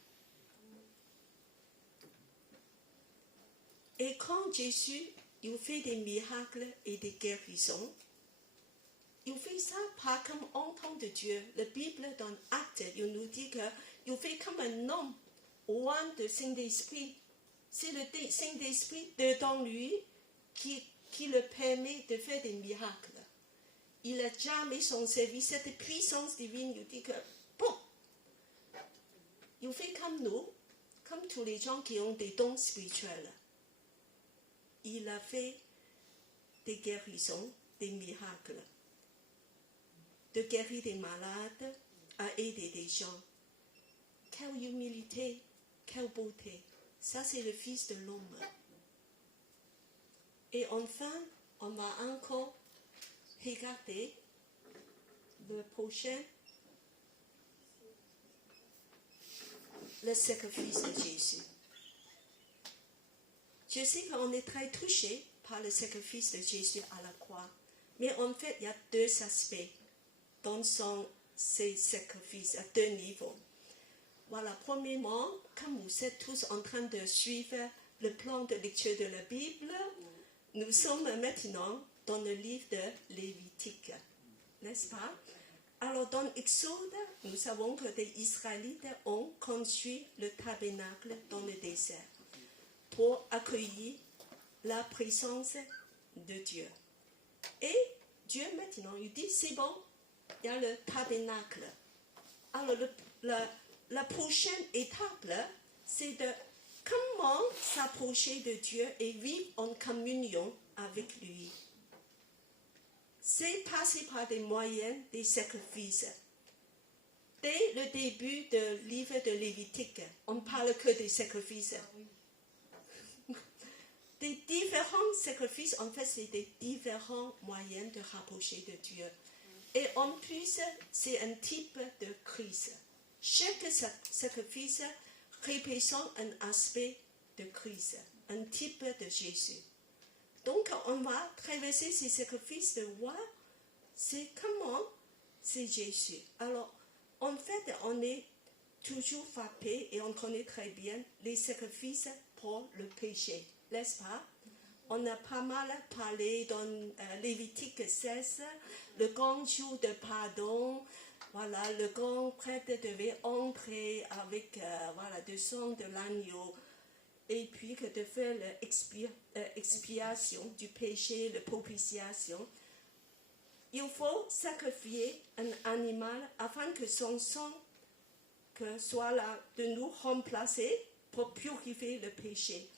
Et quand Jésus il fait des miracles et des guérisons, il fait ça pas comme enfant de Dieu. La Bible dans Actes, il nous dit qu'il fait comme un homme, loin de Saint-Esprit. C'est le Saint-Esprit dedans lui qui le permet de faire des miracles. Il n'a jamais son service, cette puissance divine, il dit que, boum, il fait comme nous, comme tous les gens qui ont des dons spirituels. Il a fait des guérisons, des miracles, de guérir des malades, à aider des gens. Quelle humilité, quelle beauté. Ça, c'est le Fils de l'homme. Et enfin, on va encore regarder le prochain, le sacrifice de Jésus. Je sais qu'on est très touché par le sacrifice de Jésus à la croix. Mais en fait, il y a 2 aspects dans ces sacrifices à 2 niveaux. Voilà, premièrement, comme vous êtes tous en train de suivre le plan de lecture de la Bible, nous sommes maintenant dans le livre de Lévitique, n'est-ce pas? Alors, dans Exode, nous savons que les Israélites ont construit le tabernacle dans le désert pour accueillir la présence de Dieu. Et Dieu maintenant, il dit, c'est bon, il y a le tabernacle. Alors, la prochaine étape, c'est de comment s'approcher de Dieu et vivre en communion avec lui. C'est passer par des moyens, des sacrifices. Dès le début du livre de Lévitique, on parle que des sacrifices. Des différents sacrifices, en fait, c'est des différents moyens de rapprocher de Dieu. Et en plus, c'est un type de Christ. Chaque sacrifice représente un aspect de Christ, un type de Jésus. Donc, on va traverser ces sacrifices de voir c'est comment c'est Jésus. Alors, en fait, on est toujours frappé et on connaît très bien les sacrifices pour le péché, n'est-ce pas? On a pas mal parlé dans Lévitique 16, le grand jour de pardon. Voilà, le grand prêtre devait entrer avec le sang de l'agneau et puis que de faire l'expiation du péché, la propitiation. Il faut sacrifier un animal afin que son sang soit là de nous remplacer pour purifier le péché,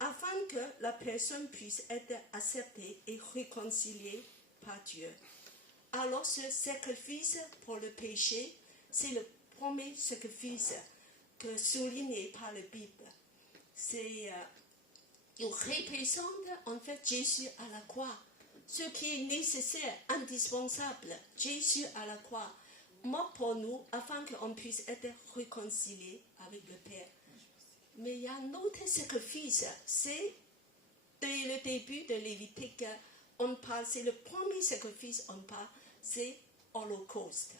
afin que la personne puisse être acceptée et réconciliée par Dieu. Alors ce sacrifice pour le péché, c'est le premier sacrifice souligné par la Bible. Il représente en fait Jésus à la croix. Ce qui est nécessaire, indispensable, Jésus à la croix, mort pour nous, afin qu'on puisse être réconciliés avec le Père. Mais il y a un autre sacrifice, c'est dès le début de Lévitique, on parle, c'est le premier sacrifice, on parle, c'est l'Holocauste.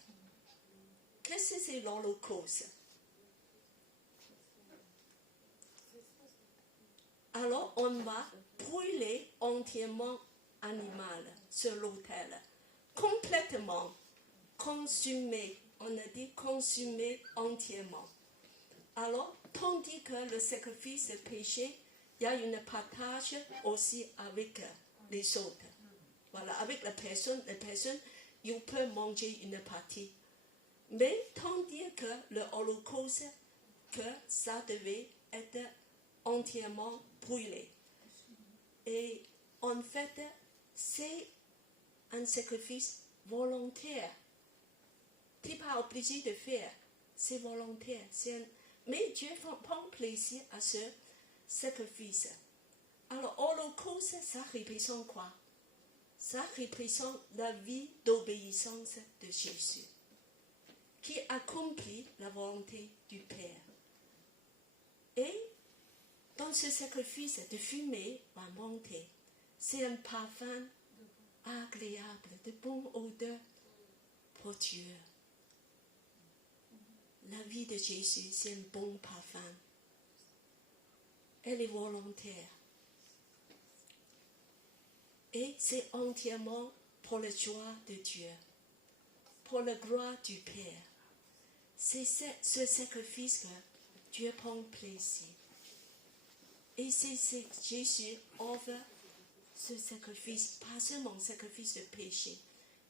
Qu'est-ce que c'est l'Holocauste? Alors on va brûler entièrement animal sur l'autel, complètement consumé, on a dit consumé entièrement. Alors, tandis que le sacrifice de péché, il y a une partage aussi avec les autres. Voilà, avec la personne, il peut manger une partie. Mais tandis que le Holocauste, que ça devait être entièrement brûlé. Et en fait, c'est un sacrifice volontaire. Tu n'es pas obligé de faire, c'est volontaire. Mais Dieu prend plaisir à ce sacrifice. Alors, l'Holocauste, ça représente quoi? Ça représente la vie d'obéissance de Jésus, qui accomplit la volonté du Père. Et dans ce sacrifice, de fumée va monter. C'est un parfum agréable, de bonne odeur pour Dieu. La vie de Jésus, c'est un bon parfum. Elle est volontaire. Et c'est entièrement pour la joie de Dieu, pour la gloire du Père. C'est ce sacrifice que Dieu prend plaisir. Et c'est Jésus offre ce sacrifice, pas seulement sacrifice de péché,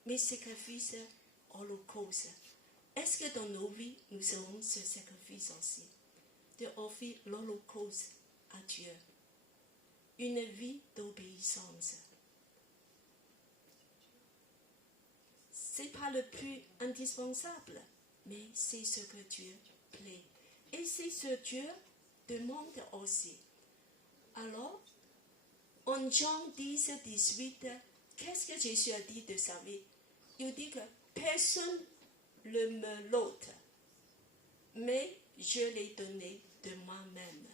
mais sacrifice holocauste. Est-ce que dans nos vies, nous avons ce sacrifice aussi, de offrir l'holocauste à Dieu, une vie d'obéissance? Ce n'est pas le plus indispensable, mais c'est ce que Dieu plaît. Et c'est ce que Dieu demande aussi. Alors, en Jean 10, 18, qu'est-ce que Jésus a dit de sa vie? Il dit que personne ne me l'ôte, mais je l'ai donné de moi-même.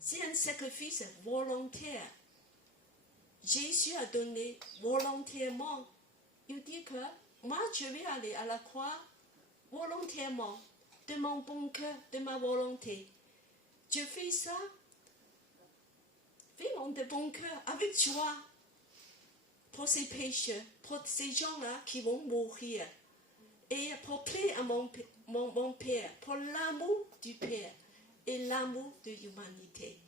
C'est un sacrifice volontaire. Jésus a donné volontairement. Il dit que moi, je vais aller à la croix volontairement, de mon bon cœur, de ma volonté. Je fais ça vraiment de bon cœur, avec joie, pour ces pécheurs, pour ces gens-là qui vont mourir, et pour plaire à mon Père, pour l'amour du Père et l'amour de l'humanité.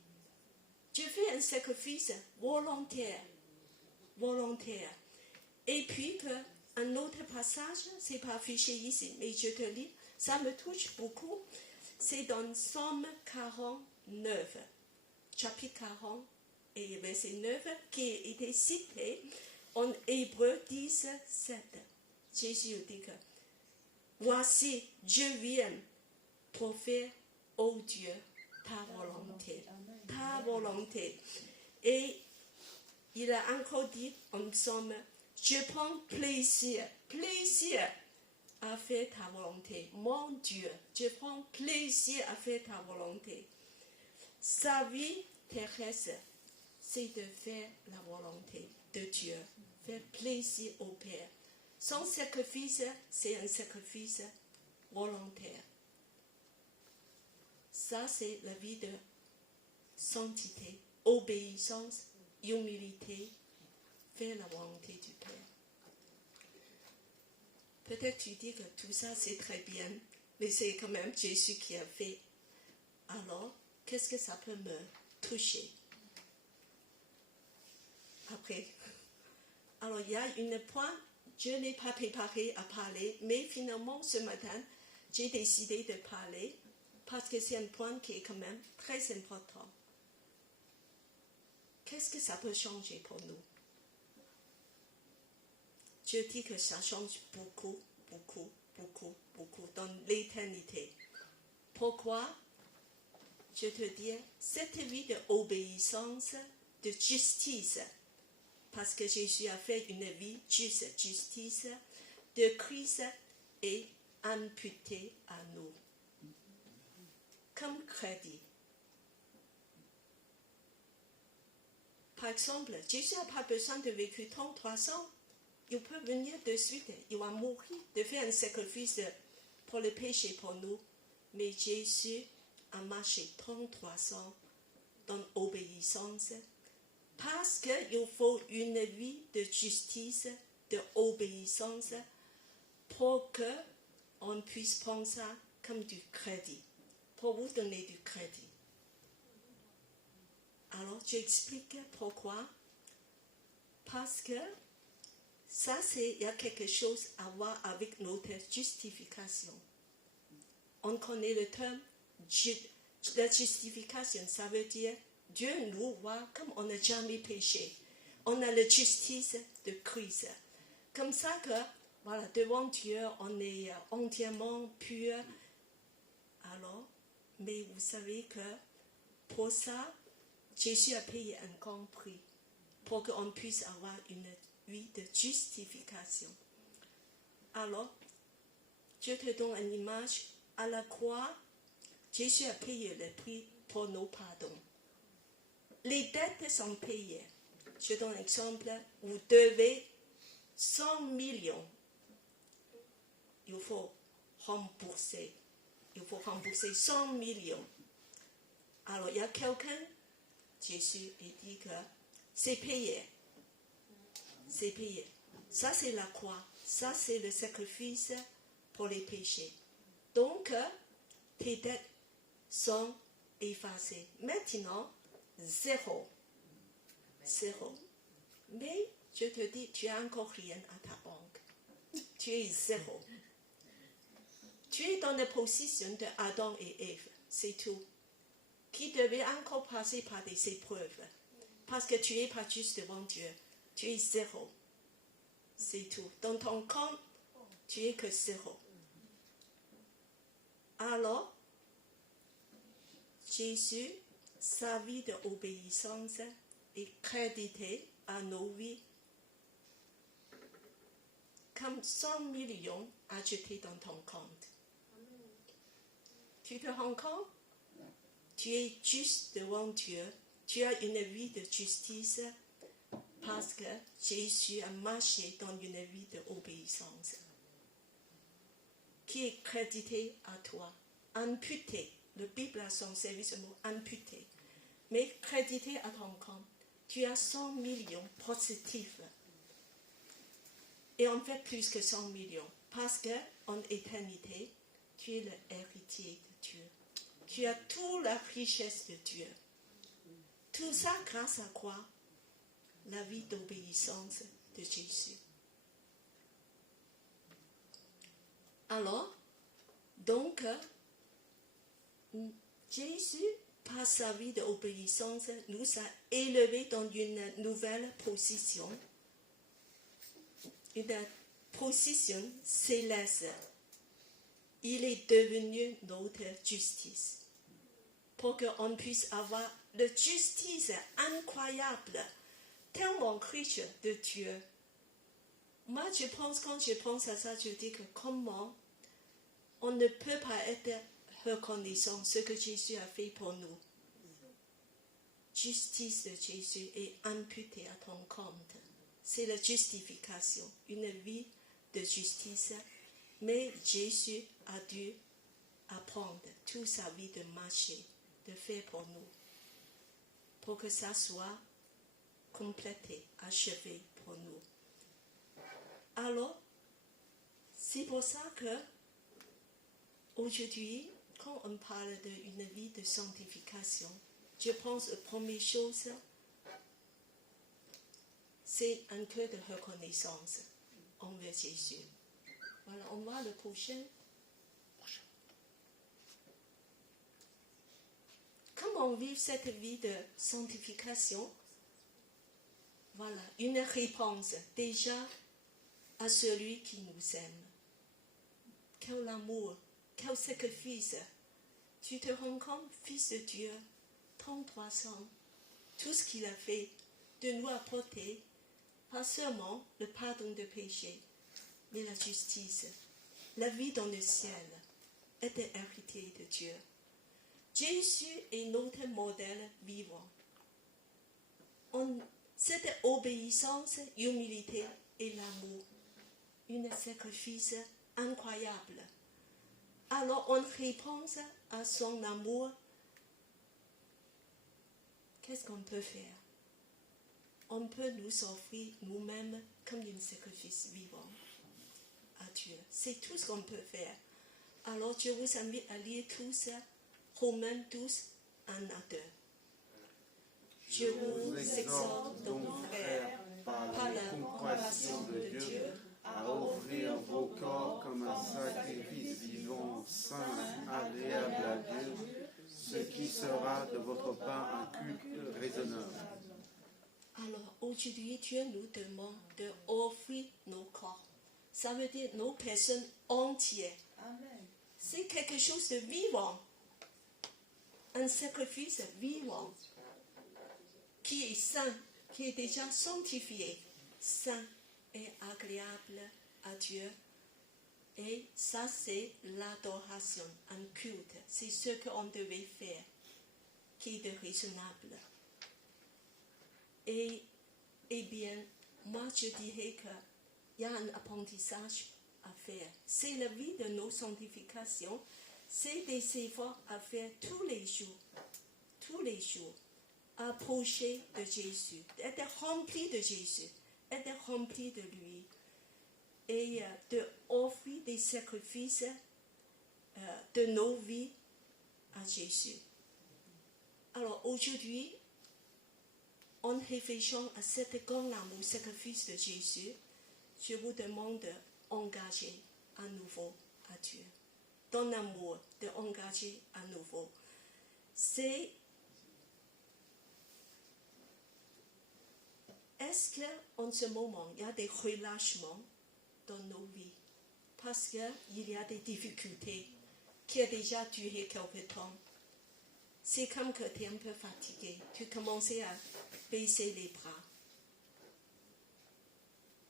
Je fais un sacrifice volontaire. Et puis, un autre passage, ce n'est pas affiché ici, mais je te lis, ça me touche beaucoup. C'est dans Psaume 49, chapitre 40 et verset 9, qui a été cité en Hébreu 10, 7. Jésus dit que Voici, Dieu vient pour faire, ô Dieu, ta volonté. Ta volonté. Et il a encore dit en somme, je prends plaisir à faire ta volonté. Mon Dieu, je prends plaisir à faire ta volonté. Sa vie terrestre, c'est de faire la volonté de Dieu, faire plaisir au Père. Son sacrifice, c'est un sacrifice volontaire. Ça, c'est la vie de sainteté, obéissance, humilité, faire la volonté du Père. Peut-être tu dis que tout ça, c'est très bien, mais c'est quand même Jésus qui a fait. Alors, qu'est-ce que ça peut me toucher? Après, alors il y a un point, je n'ai pas préparé à parler, mais finalement ce matin, j'ai décidé de parler parce que c'est un point qui est quand même très important. Qu'est-ce que ça peut changer pour nous? Je dis que ça change beaucoup, beaucoup, beaucoup, beaucoup dans l'éternité. Pourquoi? Je te dis, cette vie d'obéissance, de justice, parce que Jésus a fait une vie juste, justice, de Christ est imputée à nous. Comme crédit. Par exemple, Jésus n'a pas besoin de vivre 33 ans. Il peut venir de suite, il va mourir, de faire un sacrifice pour le péché pour nous. Mais Jésus a marché 33 ans dans l'obéissance parce qu'il faut une vie de justice, d'obéissance pour qu'on puisse prendre ça comme du crédit, pour vous donner du crédit. Alors, j'explique pourquoi. Parce que ça, il y a quelque chose à voir avec notre justification. On connaît le terme, la justification, ça veut dire Dieu nous voit comme on n'a jamais péché. On a la justice de Christ. Comme ça que, voilà, devant Dieu, on est entièrement pur. Alors, mais vous savez que pour ça, Jésus a payé un grand prix pour qu'on puisse avoir une vie de justification. Alors, je te donne une image. À la croix, Jésus a payé le prix pour nos pardons. Les dettes sont payées. Je donne un exemple. Vous devez 100 millions. Il faut rembourser. Il faut rembourser 100 millions. Alors, il y a quelqu'un, Jésus a dit que c'est payé. C'est payé. Ça, c'est la croix. Ça, c'est le sacrifice pour les péchés. Donc, tes dettes sont effacées. Maintenant, zéro. Mais, je te dis, tu n'as encore rien à ta banque. Tu es zéro. Tu es dans la position d'Adam et Ève. C'est tout. Qui devait encore passer par des épreuves. Parce que tu n'es pas juste devant Dieu. Tu es zéro. C'est tout. Dans ton compte, tu es que zéro. Alors, Jésus, sa vie d'obéissance est créditée à nos vies comme 100 millions ajoutés dans ton compte. Tu te rends compte? Tu es juste devant Dieu. Tu as une vie de justice parce que Jésus a marché dans une vie d'obéissance qui est créditée à toi, imputée. La Bible a son service le mot imputé, mais crédité à ton compte. Tu as 100 millions positifs. Et en fait, plus que 100 millions. Parce qu'en éternité, tu es l'héritier de Dieu. Tu as toute la richesse de Dieu. Tout ça grâce à quoi? La vie d'obéissance de Jésus. Alors, donc, Jésus, par sa vie d'obéissance, nous a élevés dans une nouvelle position. Une position céleste. il est devenu notre justice. Pour qu'on puisse avoir la justice incroyable, tellement riche de Dieu. Moi, quand je pense à ça, je dis que comment on ne peut pas être reconnaissant de ce que Jésus a fait pour nous. Justice de Jésus est imputée à ton compte. C'est la justification, une vie de justice. Mais Jésus a dû apprendre toute sa vie de marcher, de faire pour nous, pour que ça soit complété, achevé pour nous. Alors, c'est pour ça que aujourd'hui, quand on parle d'une vie de sanctification, je pense que la première chose, c'est un cœur de reconnaissance envers Jésus. Voilà, on va le prochain. Comment vivre cette vie de sanctification? Voilà, une réponse déjà à celui qui nous aime. Quel amour, quel sacrifice. Tu te rends compte, Fils de Dieu, 33 ans, tout ce qu'il a fait de nous apporter, pas seulement le pardon de péché, mais la justice, la vie dans le ciel, est héritier de Dieu. Jésus est notre modèle vivant. Cette obéissance, humilité et l'amour, un sacrifice incroyable. Alors on répond à son amour. Qu'est-ce qu'on peut faire? On peut nous offrir nous-mêmes comme un sacrifice vivant à Dieu. C'est tout ce qu'on peut faire. Alors je vous invite à lire tous Romains 12, 1 à 2. Je vous exhorte donc, frères, par la compassion de Dieu, à offrir vos corps comme un sacrifice vivant, saint, agréable à Dieu, ce qui sera de votre part un culte raisonnable. Alors aujourd'hui, Dieu nous demande d'offrir nos corps. Ça veut dire nos personnes entières. Amen. C'est quelque chose de vivant. Un sacrifice vivant qui est saint, qui est déjà sanctifié, saint et agréable à Dieu. Et ça, c'est l'adoration, un culte. C'est ce qu'on devait faire, qui est raisonnable. Et bien, moi, je dirais qu'il y a un apprentissage à faire. C'est la vie de nos sanctifications. C'est des efforts à faire tous les jours, approcher de Jésus, être rempli de Jésus, être rempli de lui, et d'offrir des sacrifices de nos vies à Jésus. Alors aujourd'hui, en réfléchissant à cet grand amour, sacrifice de Jésus, je vous demande d'engager à nouveau à Dieu. Dans l'amour, d'engager à nouveau. C'est est-ce qu'en ce moment, il y a des relâchements dans nos vies? Parce qu'il y a des difficultés qui ont déjà duré quelque temps. C'est comme que tu es un peu fatigué. Tu commences à baisser les bras.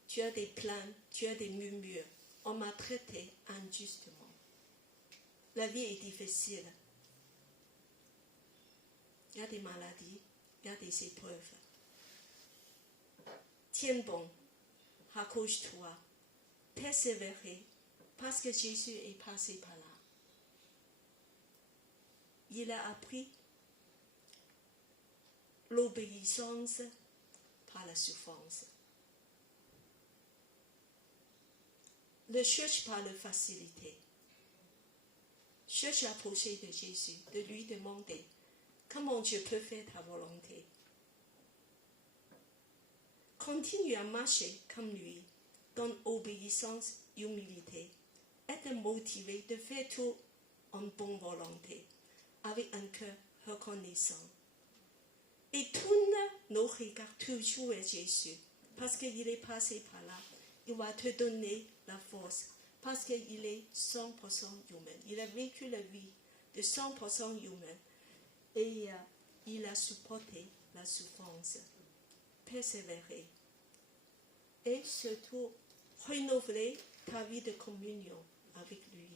Tu as des plaintes, tu as des murmures. On m'a traité injustement. La vie est difficile. Il y a des maladies, il y a des épreuves. Tiens bon, accroche-toi, persévérer, parce que Jésus est passé par là. Il a appris l'obéissance par la souffrance. Ne cherche pas la facilité. Cherche à approcher de Jésus, de lui demander comment je peux faire ta volonté. Continue à marcher comme lui, dans obéissance, humilité. Être motivé de faire tout en bonne volonté, avec un cœur reconnaissant. Et tourne nos regards toujours vers Jésus, parce qu'il est passé par là. Il va te donner la force parce qu'il est 100% humain. Il a vécu la vie de 100% humain et il a supporté la souffrance, persévéré et surtout renouveler ta vie de communion avec lui.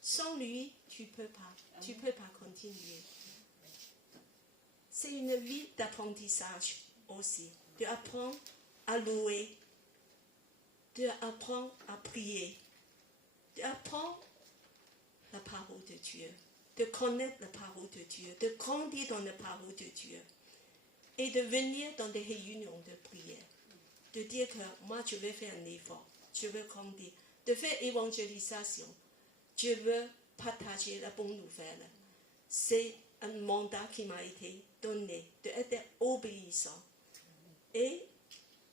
Sans lui, tu ne peux pas continuer. C'est une vie d'apprentissage aussi, d'apprendre à louer, d'apprendre à prier, d'apprendre la parole de Dieu, de connaître la parole de Dieu, de grandir dans la parole de Dieu et de venir dans des réunions de prière, de dire que moi je vais faire un effort, je veux grandir, de faire évangélisation, je veux partager la bonne nouvelle. C'est un mandat qui m'a été donné, d'être obéissant et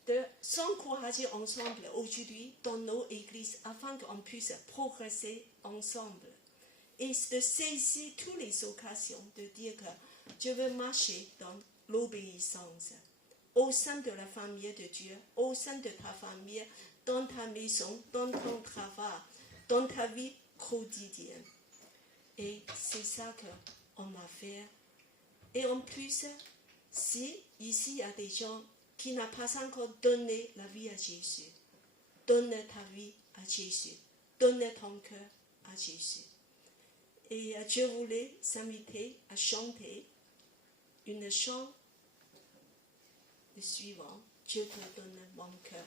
de s'encourager ensemble aujourd'hui dans nos églises afin qu'on puisse progresser ensemble et de saisir toutes les occasions de dire que je veux marcher dans l'obéissance au sein de la famille de Dieu, au sein de ta famille, dans ta maison, dans ton travail, dans ta vie quotidienne. Et c'est ça qu'on va faire. Et en plus, si ici il y a des gens qui n'ont pas encore donné la vie à Jésus, donne ta vie à Jésus, donne ton cœur à Jésus. Et je voulais s'inviter à chanter une chant le suivant, je te donne mon cœur.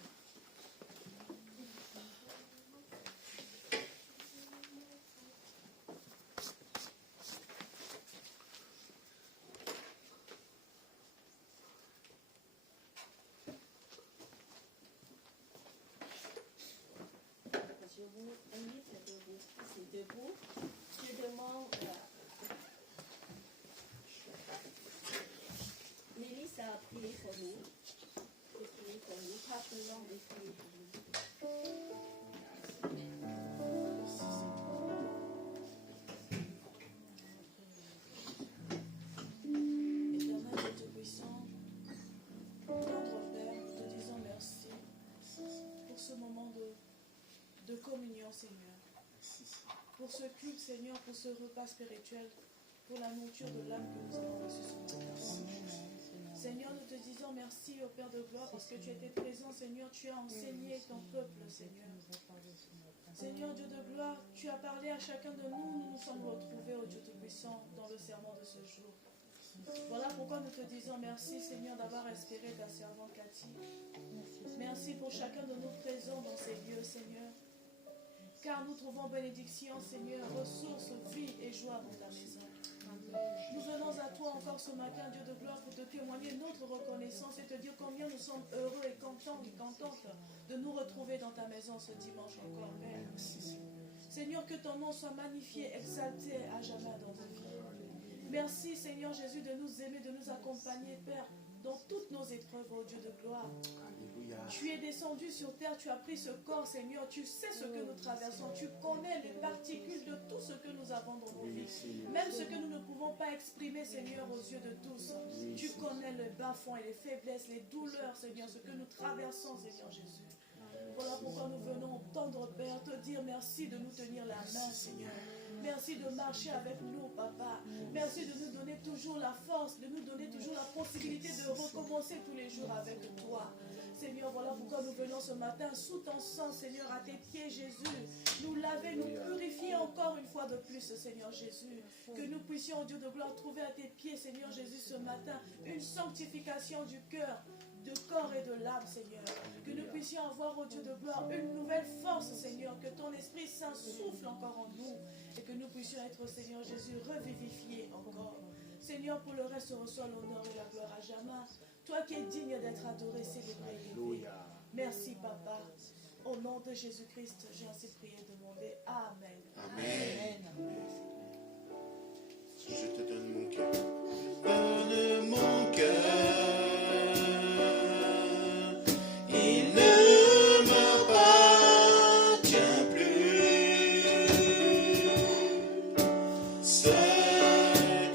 Je vous invite à vous rester debout. Je demande Mélissa a prié pour nous. De prier pour nous. Parlons de prier pour nous. Éternel Dieu Tout-Puissant, notre Père, nous te disons merci pour ce moment de communion, Seigneur. Pour ce culte, Seigneur, pour ce repas spirituel, pour la nourriture de l'âme que nous avons reçue ce matin. Seigneur, nous te disons merci au Père de gloire parce que tu étais présent, Seigneur, tu as enseigné ton peuple, Seigneur. Seigneur, Dieu de gloire, tu as parlé à chacun de nous, nous nous sommes retrouvés, au Dieu Tout-Puissant, dans le serment de ce jour. Voilà pourquoi nous te disons merci, Seigneur, d'avoir inspiré ta servante Cathy. Merci pour chacun de nous présents dans ces lieux, Seigneur. Car nous trouvons bénédiction, Seigneur, ressources, vie et joie dans ta maison. Nous venons à toi encore ce matin, Dieu de gloire, pour te témoigner notre reconnaissance et te dire combien nous sommes heureux et contents et contentes de nous retrouver dans ta maison ce dimanche encore, Père. Seigneur, que ton nom soit magnifié, exalté à jamais dans nos vies. Merci, Seigneur Jésus, de nous aimer, de nous accompagner, Père, dans toutes nos épreuves, ô Dieu de gloire. Alléluia. Tu es descendu sur terre, tu as pris ce corps, Seigneur, tu sais ce que nous traversons, tu connais les particules de tout ce que nous avons dans nos vies, même ce que nous ne pouvons pas exprimer, Seigneur, aux yeux de tous. Tu connais le bas-fond et les faiblesses, les douleurs, Seigneur, ce que nous traversons, Seigneur Jésus. Voilà pourquoi nous venons entendre, Père, te dire merci de nous tenir la main, Seigneur. Merci de marcher avec nous, Papa. Merci de nous donner toujours la force, de nous donner toujours la possibilité de recommencer tous les jours avec toi. Seigneur, voilà pourquoi nous venons ce matin sous ton sang, Seigneur, à tes pieds, Jésus. Nous laver, nous purifier encore une fois de plus, Seigneur Jésus. Que nous puissions, Dieu de gloire, trouver à tes pieds, Seigneur Jésus, ce matin, une sanctification du cœur, de corps et de l'âme, Seigneur. Que nous puissions avoir, au Dieu de gloire, une nouvelle force, Seigneur. Que ton Esprit Saint souffle encore en nous. Et que nous puissions être, Seigneur Jésus, revivifiés encore. Seigneur, pour le reste, reçois l'honneur et la gloire à jamais. Toi qui es digne d'être adoré, célébré et élevé. Merci, Papa. Au nom de Jésus-Christ, j'ai ainsi prié et demandé. Amen. Amen. Je te donne mon cœur. Donne mon cœur. Il ne m'appartient plus. Ce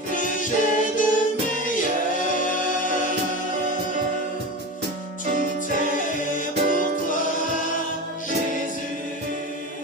que j'ai de meilleur, tout est pour toi, Jésus.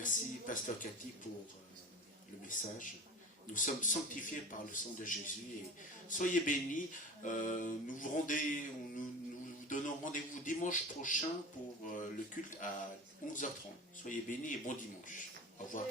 Merci, Pasteur Cathy, pour le message. Nous sommes sanctifiés par le sang de Jésus et soyez bénis. Nous vous donnons rendez-vous dimanche prochain pour le culte à 11h30. Soyez bénis et bon dimanche. Au revoir.